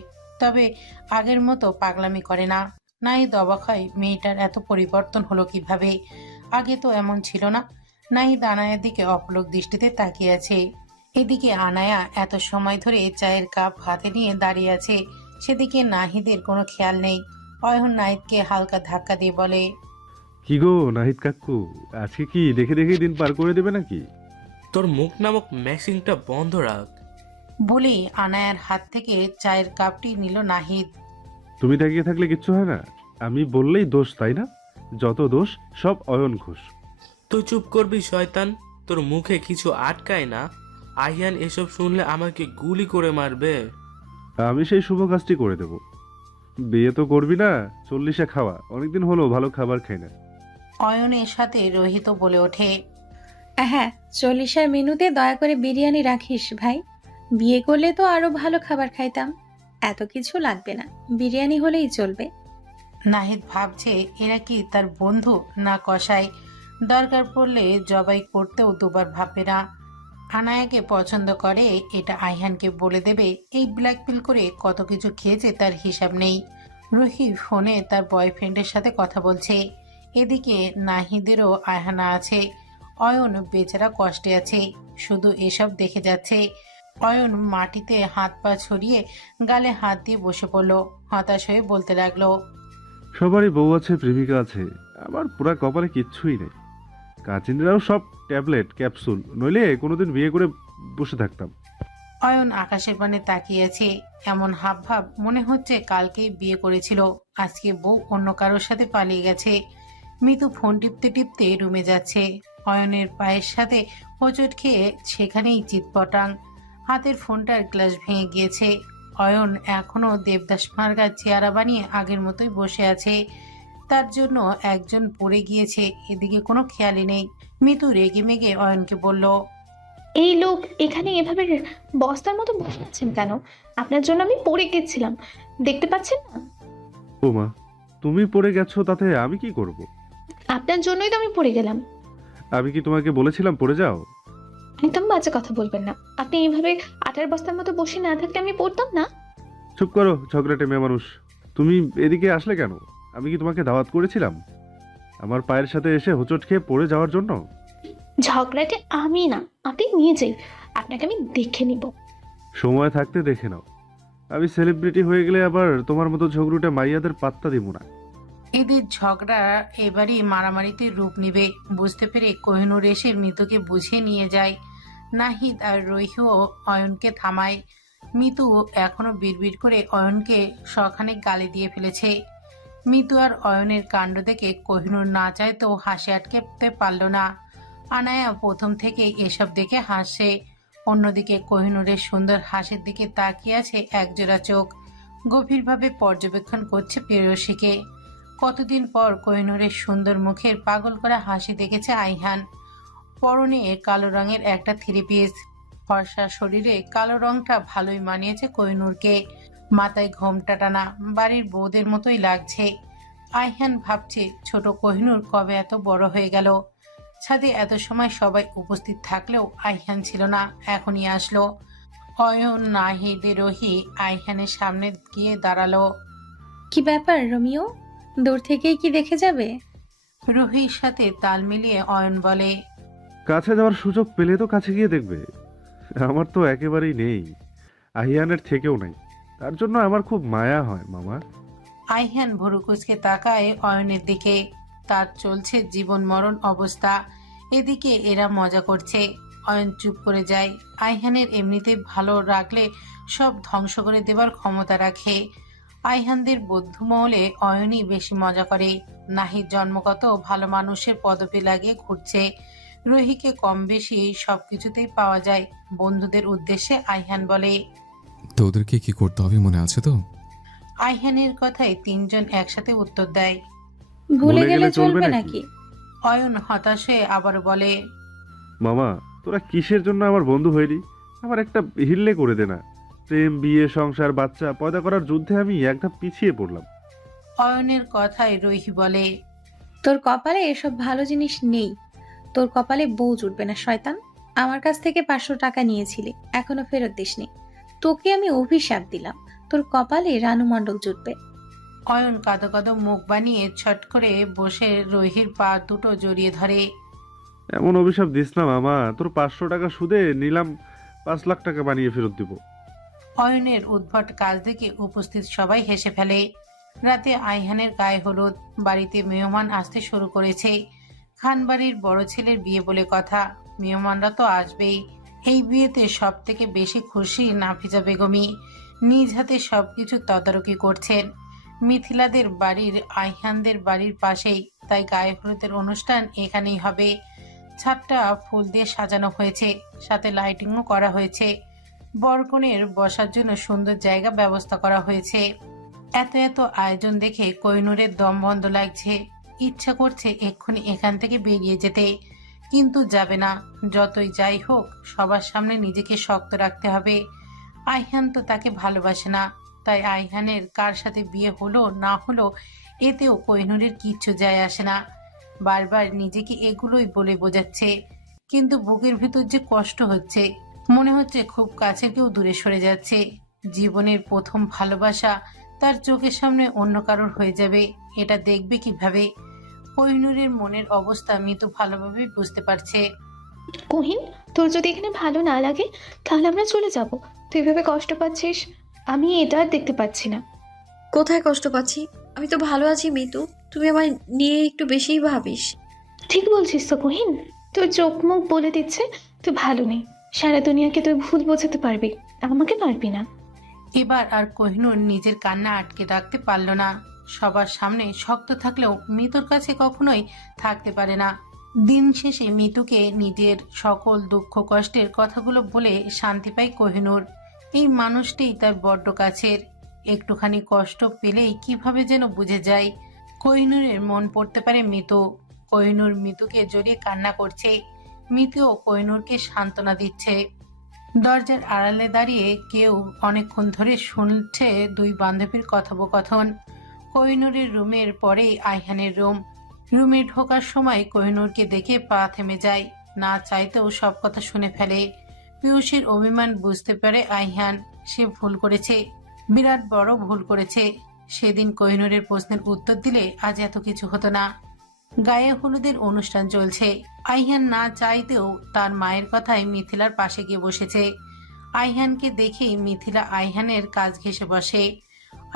তবে আগের মতো পাগলামি করে না। নাহিদ অবাক হয় মেয়েটার এত পরিবর্তন হলো কিভাবে, আগে তো এমন ছিল না। নাহিদ আনায়ার দিকে অপলক দৃষ্টিতে তাকিয়ে আছে। এদিকে আনায়া এত সময় ধরে চায়ের কাপ হাতে নিয়ে দাঁড়িয়ে আছে, সেদিকে নাহিদের কোনো খেয়াল নেই। অয়ন নাহিদকে হালকা ধাক্কা দিয়ে বলে, কি গো নাহিদ কাকু, আজকে কি দেখে দেখে দিন পার করে দেবে নাকি? তোর মুখ নামক ম্যাক্সিংটা বন্ধ রাখ। বলেই আনায়ার হাত থেকে চায়ের কাপটি নিল নাহিদ। তুমি তাকিয়ে থাকলে কিচ্ছু হয় না, আমি বললেই দোষ, তাই না? যত দোষ সব অয়ন ঘোষ। তুই চুপ করবি শয়তান, তোর মুখে কিছু আটকায় না। আহিয়ান এসব শুনলে আমাকে গুলি করে মারবে। আমি সেই শুভ কাজটি করে দেব। বিয়ে তো করবি না, 40-এ খাওয়া, অনেকদিন হলো ভালো খাবার খাই না। অয়নের সাথে রোহিত বলে ওঠে, হ্যাঁ, 40-এর মেনুতে দয়া করে বিরিয়ানি রাখিস ভাই। বিয়ে করলে তো আরো ভালো খাবার খাইতাম, এত কিছু লাগবে না, বিরিয়ানি হলেই চলবে। নাহিদ ভাবছে এরা কি তার বন্ধু না কসাই, দরকার পড়লে জবাই করতেও দুবার ভাববে না। আনায়াকে পছন্দ করে এটা আয়হানকে বলে দেবে, এই ব্ল্যাকমেল করে কত কিছু খেয়েছে তার হিসাব নেই। রুহি ফোনে তার বয়ফ্রেন্ডের সাথে কথা বলছে। এদিকে নাহিদেরও আয়হানা আছে। অয়ন বেচারা কষ্টে আছে, শুধু এসব দেখে যাচ্ছে। অয়ন মাটিতে হাত পা ছড়িয়ে গালে হাত দিয়ে বসে পড়ল, হতাশ হয়ে বলতে লাগলো, সবারই বউ আছে, প্রেমিকা আছে, আমার পুরা কপালে কিচ্ছুই নেই। কাজিনরাও সব ট্যাবলেট ক্যাপসুল, নইলে কোনোদিন বিয়ে করে বসে থাকতাম। অয়ন আকাশের পানে তাকিয়েছে, এমন হাবভাব মনে হচ্ছে কালকেই বিয়ে করেছিল, আজকে বউ অন্য কারোর সাথে পালিয়ে গেছে। মিতু ফোন টিপতে টিপতে রুমে যাচ্ছে। অয়নের পায়ের সাথে হোঁচট খেয়ে সেখানেই চিৎপটাং, হাতের ফোনটার গ্লাস ভেঙে গিয়েছে। অয়ন এখনো দেবদাস মার্গার চেহারা বানিয়ে আগের মতোই বসে আছে, তার জন্য একজন পড়ে গিয়েছে, এদিকে কোনো খেয়ালই নেই। মিতু রেগে মেগে অয়নকে বলল, এই লোক এখানে এভাবে বস্তার মতো বসে আছেন কেন? আপনার জন্য আমি পড়ে গেছিলাম, দেখতে পাচ্ছেন না? ও মা, তুমি পড়ে গেছো, তাতে আমি কি করব? আপনার জন্যই তো আমি পড়ে গেলাম। আমি কি তোমাকে বলেছিলাম পড়ে যাও? একদম বাজে কথা বলবেন না। আপনি এইভাবে আটার বস্তার মতো বসে না থাকলে আমি পড়তাম না। চুপ করো ঝগড়াটে মেয়ে মানুষ। তুমি এদিকে আসলে কেন? আমি কি তোমাকে দাওয়াত করেছিলাম আমার পায়ের সাথে এসে হোঁচট খেয়ে পড়ে যাওয়ার জন্য? ঝগড়াটে আমি না, আপনি নিয়ে যাই, আপনাকে আমি দেখে নিব। সময় থাকতে দেখে নাও, আমি সেলিব্রিটি হয়ে গেলে আবার তোমার মতো ঝগড়ুটে মাইয়াদের পাত্তা দিব না। এদের ঝগড়া এবারই মারামারিতে রূপ নেবে বুঝতে পেরে কোহিনূর এসে মিতুকে বুঝিয়ে নিয়ে যায়। নাহিদ আর রহিও অয়নকে থামায়। মিতু এখনো বিড়বিড় করে অয়নকে শখানেক গালি দিয়ে ফেলেছে। মিতু আর অয়নের কাণ্ড দেখে কোহিনূর না চাইতেও হাসি আটকাতে পারল না। আনায়া প্রথম থেকেই এসব দেখে হাসে। অন্যদিকে কোহিনূরের সুন্দর হাসির দিকে তাকিয়ে আছে একজোড়া চোখ, গভীরভাবে পর্যবেক্ষণ করছে প্রেয়সীকে। কতদিন পর কোহিনূরের সুন্দর মুখের পাগল করা হাসি দেখেছে আইহান। পরনে কালো রঙের একটা থ্রি পিস, ফর্সা শরীরে কালো রংটা ভালোই মানিয়েছে কোহিনূরকে। মাথায় ঘোমটা টানা, বাড়ির বউদের মতোই লাগছে। আইহান ভাবছে ছোট কোহিনূর কবে এত বড় হয়ে গেল। ছাদে এত সময় সবাই উপস্থিত থাকলেও আইহান ছিল না, এখনই আসলো। অয়ন, নাহিদ, রোহি আইহানের সামনে গিয়ে দাঁড়ালো। কি ব্যাপার রোমিও, দূর থেকেই কি দেখে যাবে? রোহির সাথে তাল মিলিয়ে অয়ন বলে, কাছে যাওয়ার সুযোগ পেলে তো কাছে গিয়ে দেখবে। আমার তো একেবারেই নেই, আহিয়ানের থেকেও নাই, তার জন্য আমার খুব মায়া হয় মামা। আইহান ভুরু কুঁচকে তাকায় অয়নের দিকে। তার চলছে জীবন মরণ অবস্থা, এদিকে এরা মজা করছে। অয়ন চুপ করে যায়। আইহানের এমনিতে ভালো রাখলে সব ধ্বংস করে দেবার ক্ষমতা রাখে। আইহানদের বৌদ্ধমহলে অয়নই বেশি মজা করে। নাহিদ জন্মগত ভালো মানুষের পদবি লাগিয়ে ঘুরছে। রুহিকে কম বেশি সবকিছুতেই পাওয়া যায়। বন্ধুদের উদ্দেশ্যে আইহান বলে। তোদেরকে কি করতে হবে মনে আছে তো? আইহানের কথায় তিনজন একসাথে উত্তর দেয়। ভুলে গেলে চলবে নাকি? অয়ন হতাশ হয়ে আবার বলে। মামা, তোরা কিসের জন্য আমার বন্ধু হইলি? আমার একটা হিল্লে করে দে না। প্রেম, বিয়ে, সংসার, বাচ্চা পয়দা করার যুদ্ধে আমি এক ধাপ পিছিয়ে পড়লাম। অয়নের কথায় রুহি বলে। তোর কপালে এসব ভালো জিনিস নেই। তোর কপালে বউ জুটবে না শয়তান। আমার কাছ থেকে 500 টাকা নিয়েছিলি, এখনো ফেরত দিসনি। তোকে আমি অভিশাপ দিলাম, তোর কপালে রানু মণ্ডল জুটবে। অয়ন কাঁদো কাঁদো মুখ বানিয়ে ছট করে বসে রুহির পা দুটো জড়িয়ে ধরে। এমন অভিশাপ দিস না মামা, তোর 500 টাকা সুদে নিলাম 5 লাখ টাকা বানিয়ে ফেরত দিব। অয়নের উদ্ভট কাজ দেখে উপস্থিত সবাই হেসে ফেলে। রাতে আইহানের গায়ে হলুদ। বাড়িতে মেহমান আসতে শুরু করেছে। খানবাড়ির বড় ছেলের বিয়ে বলে কথা, মেহমানরা তো আসবেই। এই বিয়েতে সব থেকে বেশি খুশি নাফিজা বেগমই। নিজ হাতে সবকিছু তদারকি করছেন। মিথিলাদের বাড়ির আইহানদের বাড়ির পাশেই, তাই গায়ে হলুদের অনুষ্ঠান এখানেই হবে। ছাদটা ফুল দিয়ে সাজানো হয়েছে, সাথে লাইটিংও করা হয়েছে। বরকনের বসার জন্য সুন্দর জায়গা ব্যবস্থা করা হয়েছে। এত এত আয়োজন দেখে কোহিনূরের দম বন্ধ লাগছে। ইচ্ছা করছে এক্ষুনি এখান থেকে বেরিয়ে যেতে, কিন্তু যাবে না। যতই যাই হোক, সবার সামনে নিজেকে শক্ত রাখতে হবে। আইহান তো তাকে ভালোবাসে না, তাই আইহানের কার সাথে বিয়ে হলো না হলো এতেও কোহিনূরের কিচ্ছু যায় আসে না। বারবার নিজেকে এগুলোই বলে বোঝাচ্ছে, কিন্তু বুকের ভিতর যে কষ্ট হচ্ছে। মনে হচ্ছে খুব কাছে কেউ দূরে সরে যাচ্ছে। জীবনের প্রথম ভালোবাসা তার চোখের সামনে অন্য কারোর হয়ে যাবে, এটা দেখবে কিভাবে? কোহিনূরের মনের অবস্থা মিতু ভালোভাবে বুঝতে পারছে। কোহিন, তোর যদি এখানে ভালো না লাগে তাহলে আমরা চলে যাব। তুই এভাবে কষ্ট পাচ্ছিস, আমি এটা আর দেখতে পাচ্ছি না। কোথায় কষ্ট পাচ্ছি? আমি তো ভালো আছি মিতু, তুমি আমায় নিয়ে একটু বেশিই ভাবিস। ঠিক বলছিস তো কোহিন, তোর চোখ মুখ বলে দিচ্ছে তুই ভালো নেই। সারা দুনিয়াকে তুই ভুল বোঝাতে পারবি, আমাকে পারবি না। এবার আর কোহিনূর নিজের কান্না আটকে রাখতে পারল না। সবার সামনে শক্ত থাকলেও মিতুর কাছে কখনোই থাকতে পারে না। দিন শেষে মিতুকে নিজের সকল দুঃখ কষ্টের কথাগুলো বলে শান্তি পায় কোহিনূর। এই মানুষটিই তার বড্ড কাছের। একটুখানি কষ্ট পেলেই কিভাবে যেন বুঝে যায়। কোহিনূরের মন পড়তে পারে মিতু। কোহিনূর মিতুকে জড়িয়ে কান্না করছে। মিতুও কোহিনূরকে সান্ত্বনা দিচ্ছে। দরজার আড়ালে দাঁড়িয়ে কেউ অনেকক্ষণ ধরে শুনছে দুই বান্ধবীর কথোপকথন। কোহিনূরের রুমের পরেই আইহানের রুম। রুমে ঢোকার সময় কোহিনূরকে দেখে পা থেমে যায়। না চাইতেও সব কথা শুনে ফেলে। পিয়ুষের অভিমান বুঝতে পারে আইহান। সে ভুল করেছে, বিরাট বড় ভুল করেছে। সেদিন কোহিনূরের প্রশ্নের উত্তর দিলে আজ এত কিছু হতো না। গায়ে হলুদের অনুষ্ঠান চলছে। আইহান না চাইতেও তার মায়ের কথায় মিথিলার পাশে গিয়ে বসেছে। আইহানকে দেখেই মিথিলা আইহানের কাজ ঘেঁষে বসে।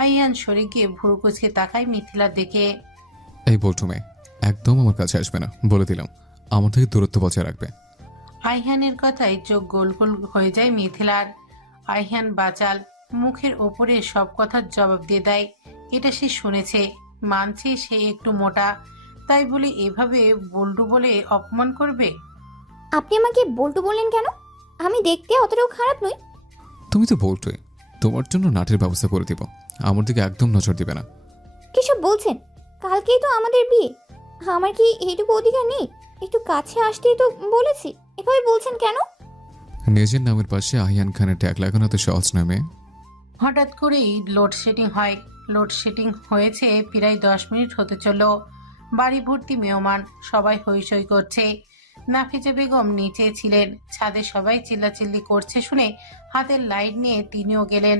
আইহান সরে গিয়ে ভুরু কুচকে তাকায় মিথিলার দিকে। এই বল্টু মেয়ে, একদম আমার কাছে আসবে না, বলে দিলাম। আমার থেকে দূরত্ব বজায় রাখবে। আইহানের কথায় চোখ গোল গোল হয়ে যায় মিথিলার। আইহান বাচাল, মুখের ওপরে সব কথার জবাব দিয়ে দেয়। এটা সে শুনেছে, মানছে সে একটু মোটা, তাই বলে এভাবে বল্টু বলে অপমান করবে? আপনি আমাকে বল্টু বললেন কেন? আমি দেখতে অতটাও খারাপ নই। তুমি তো বল্টুই, তোমার জন্য নাটের ব্যবস্থা করে দিব। আমার দিকে একদম নজর দিবে না। কিসব বলছেন? কালকেই তো আমাদের বিয়ে, আমার কি এইটুকু অধিকার নেই? একটু কাছে আসতেই তো বলেছি, এভাবে বলছেন কেন? নিজের নামের পাশে আহিয়ান খানের ট্যাগ লাগানো তো সহজ নয় মেয়ে। হঠাৎ করেই লোডশেডিং হয়। লোডশেডিং হয়েছে প্রায় 10 মিনিট হতে চলল। বাড়ি ভর্তি মেহমান, সবাই হইচই করছে। নাফিজা বেগম নিচে ছিলেন। ছাদে সবাই চিল্লাচিল্লি করছে শুনে হাতের লাইট নিয়ে তিনিও গেলেন।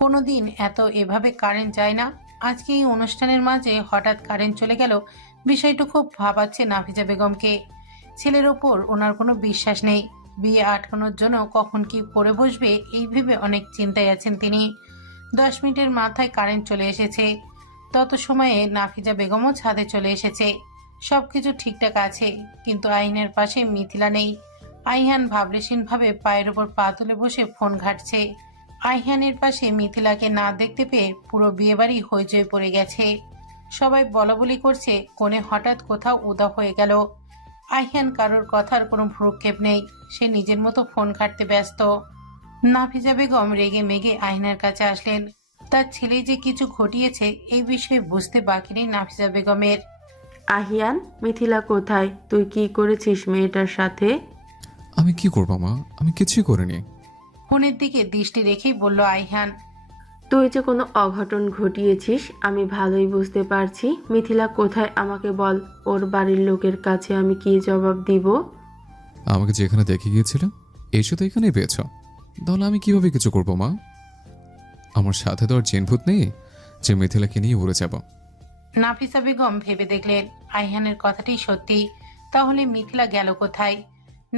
কোনোদিন এত এভাবে কারেন্ট যায় না। আজকে এই অনুষ্ঠানের মাঝে হঠাৎ কারেন্ট চলে গেল, বিষয়টা খুব ভাবাচ্ছে নাফিজা বেগমকে। ছেলের ওপর ওনার কোনো বিশ্বাস নেই। বিয়ে আটকানোর জন্য কখন কি করে বসবে এই ভেবে অনেক চিন্তায় আছেন তিনি। 10 মিনিটের মাথায় কারেন্ট চলে এসেছে। তত সময়ে নাফিজা বেগমও ছাদে চলে এসেছে। সবকিছু ঠিকঠাক আছে, কিন্তু আইনের পাশে মিথিলা নেই। আইহান ভাবলেশীনভাবে পায়ের ওপর পা তুলে বসে ফোন ঘাঁটছে। আইহানের পাশে মিথিলাকে না দেখতে পেয়ে পুরো বিয়েবাড়ি হইচই পড়ে গেছে। সবাই বলাবলি করছে কোণে হঠাৎ কোথাও উদা হয়ে গেল। আইহান কারোর কথার কোনো ভ্রুক্ষেপ নেই, সে নিজের মতো ফোন ঘাঁটতে ব্যস্ত। নাফিজা বেগম রেগে মেগে আইহানের কাছে আসলেন। তার ছেলে যে কিছু ঘটিয়েছে এই বিষয়ে বুঝতে বাকি নেই নাফিজা বেগমের। আহিয়ান, মিথিলা কোথায়? তুই কি করেছিস মেয়েটার সাথে? আমি কি করবো মা? আমি কিছুই করিনি। ফোনের দিকে দৃষ্টি রেখেই বলল আইহান। তুই যে কোনো অঘটন ঘটিয়েছিস আমি ভালোই বুঝতে পারছি। মিথিলা কোথায় আমাকে বল, ওর বাড়ির লোকের কাছে আমি কি জবাব দিব? আমাকে যেখানে দেখে গিয়েছিল এসে তো এখানেই পেয়েছ, তাহলে আমি কিভাবে কিছু করবো মা? আমার সাথে তো আর জিনভূত নেই যে মিথিলাকে নিয়ে উড়ে যাব। নাফিসা বেগম ভেবে দেখলেন আইহানের কথাটি সত্যি, তাহলে মিথিলা গেল কোথায়?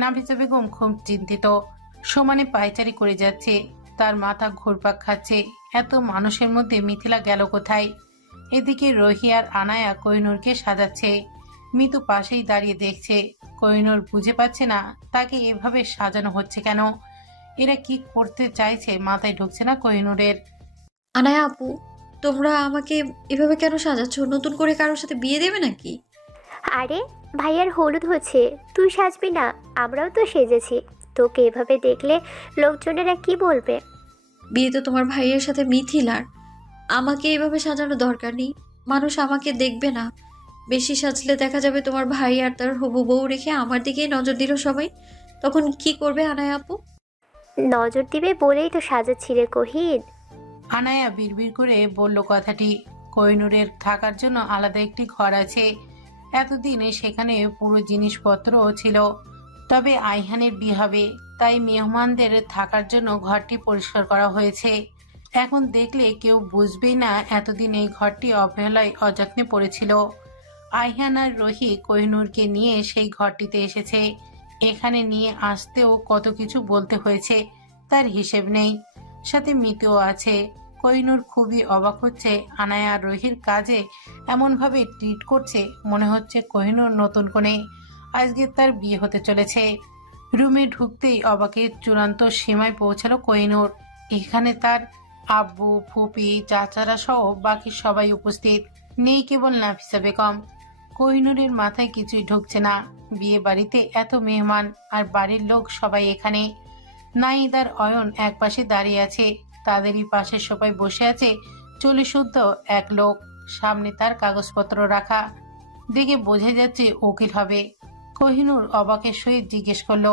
নাফিসা বেগম খুব চিন্তিত, সমানে পায়চারি করে যাচ্ছে, তার মাথা ঘুরপাক খাচ্ছে। এত মানুষের মধ্যে মিথিলা গেল কোথায়? এদিকে রোহি আর আনায়া কোহিনূরকে সাজাচ্ছে। মিতু পাশেই দাঁড়িয়ে দেখছে। কোহিনূর বুঝে পাচ্ছে না তাকে এভাবে সাজানো হচ্ছে কেন। এরা কি করতে চাইছে মাথায় ঢুকছে না কোহিনূরের। আনায়া আপু, তোমরা আমাকে এভাবে কেন সাজাচ্ছ? নতুন করে কারোর সাথে বিয়ে দেবে নাকি? আরে ভাইয়ার হলুদ হচ্ছে, তুই সাজবি না? আমরাও তো সেজেছি, তোকে এভাবে দেখলে লোকজনেরা কি বলবে? বিয়ে তো তোমার ভাইয়ের সাথে মিথিলার, আমাকে এভাবে সাজানোর দরকার নেই। মানুষ আমাকে দেখবে না, বেশি সাজলে দেখা যাবে তোমার ভাই আর তার হবু বউ রেখে আমার দিকেই নজর দিল সবাই, তখন কি করবে আনায়া আপু? নজর দিবে বলেই তো সাজাচ্ছি রে কোহিন। আনায়া বিড়বিড় করে বলল কথাটি। কোহিনূরের থাকার জন্য আলাদা একটি ঘর আছে, এতদিনে সেখানে পুরো জিনিসপত্রও ছিল। তবে আইহানের বিয়ে হবে, তাই মেহমানদের থাকার জন্য ঘরটি পরিষ্কার করা হয়েছে। এখন দেখলে কেউ বুঝবেই না এতদিন এই ঘরটি অবহেলায় অযত্নে পড়েছিল। আইহান আর রোহি কোহিনূরকে নিয়ে সেই ঘরটিতে এসেছে। এখানে নিয়ে আসতেও কত কিছু বলতে হয়েছে তার হিসেব নেই, সাথে মিতুও আছে। কোহিনূর খুবই অবাক হচ্ছে আনায়া আর রোহির কাজে এমনভাবে ট্রিট করছে, মনে হচ্ছে কোহিনূর নতুন কোণে, আজকে তার বিয়ে হতে চলেছে। রুমে ঢুকতেই অবাকের চূড়ান্ত সীমায় পৌঁছালো কোহিনূর। এখানে তার আব্বু, ফুপি, চাচারা সহ বাকি সবাই উপস্থিত, নেই কেবল নাফিসা বেগম। কোহিনূরের মাথায় কিছুই ঢুকছে না। বিয়ে বাড়িতে এত মেহমান আর বাড়ির লোক সবাই এখানে। নাইদ আর অয়ন এক পাশে দাঁড়িয়ে আছে, তাদেরই পাশে সবাই বসে আছে। চলে শুদ্ধ এক লোক, সামনে তার কাগজপত্র রাখা, দেখে বোঝা যাচ্ছে উকিল হবে। কোহিনূর অবাকের সহিত জিজ্ঞেস করলো,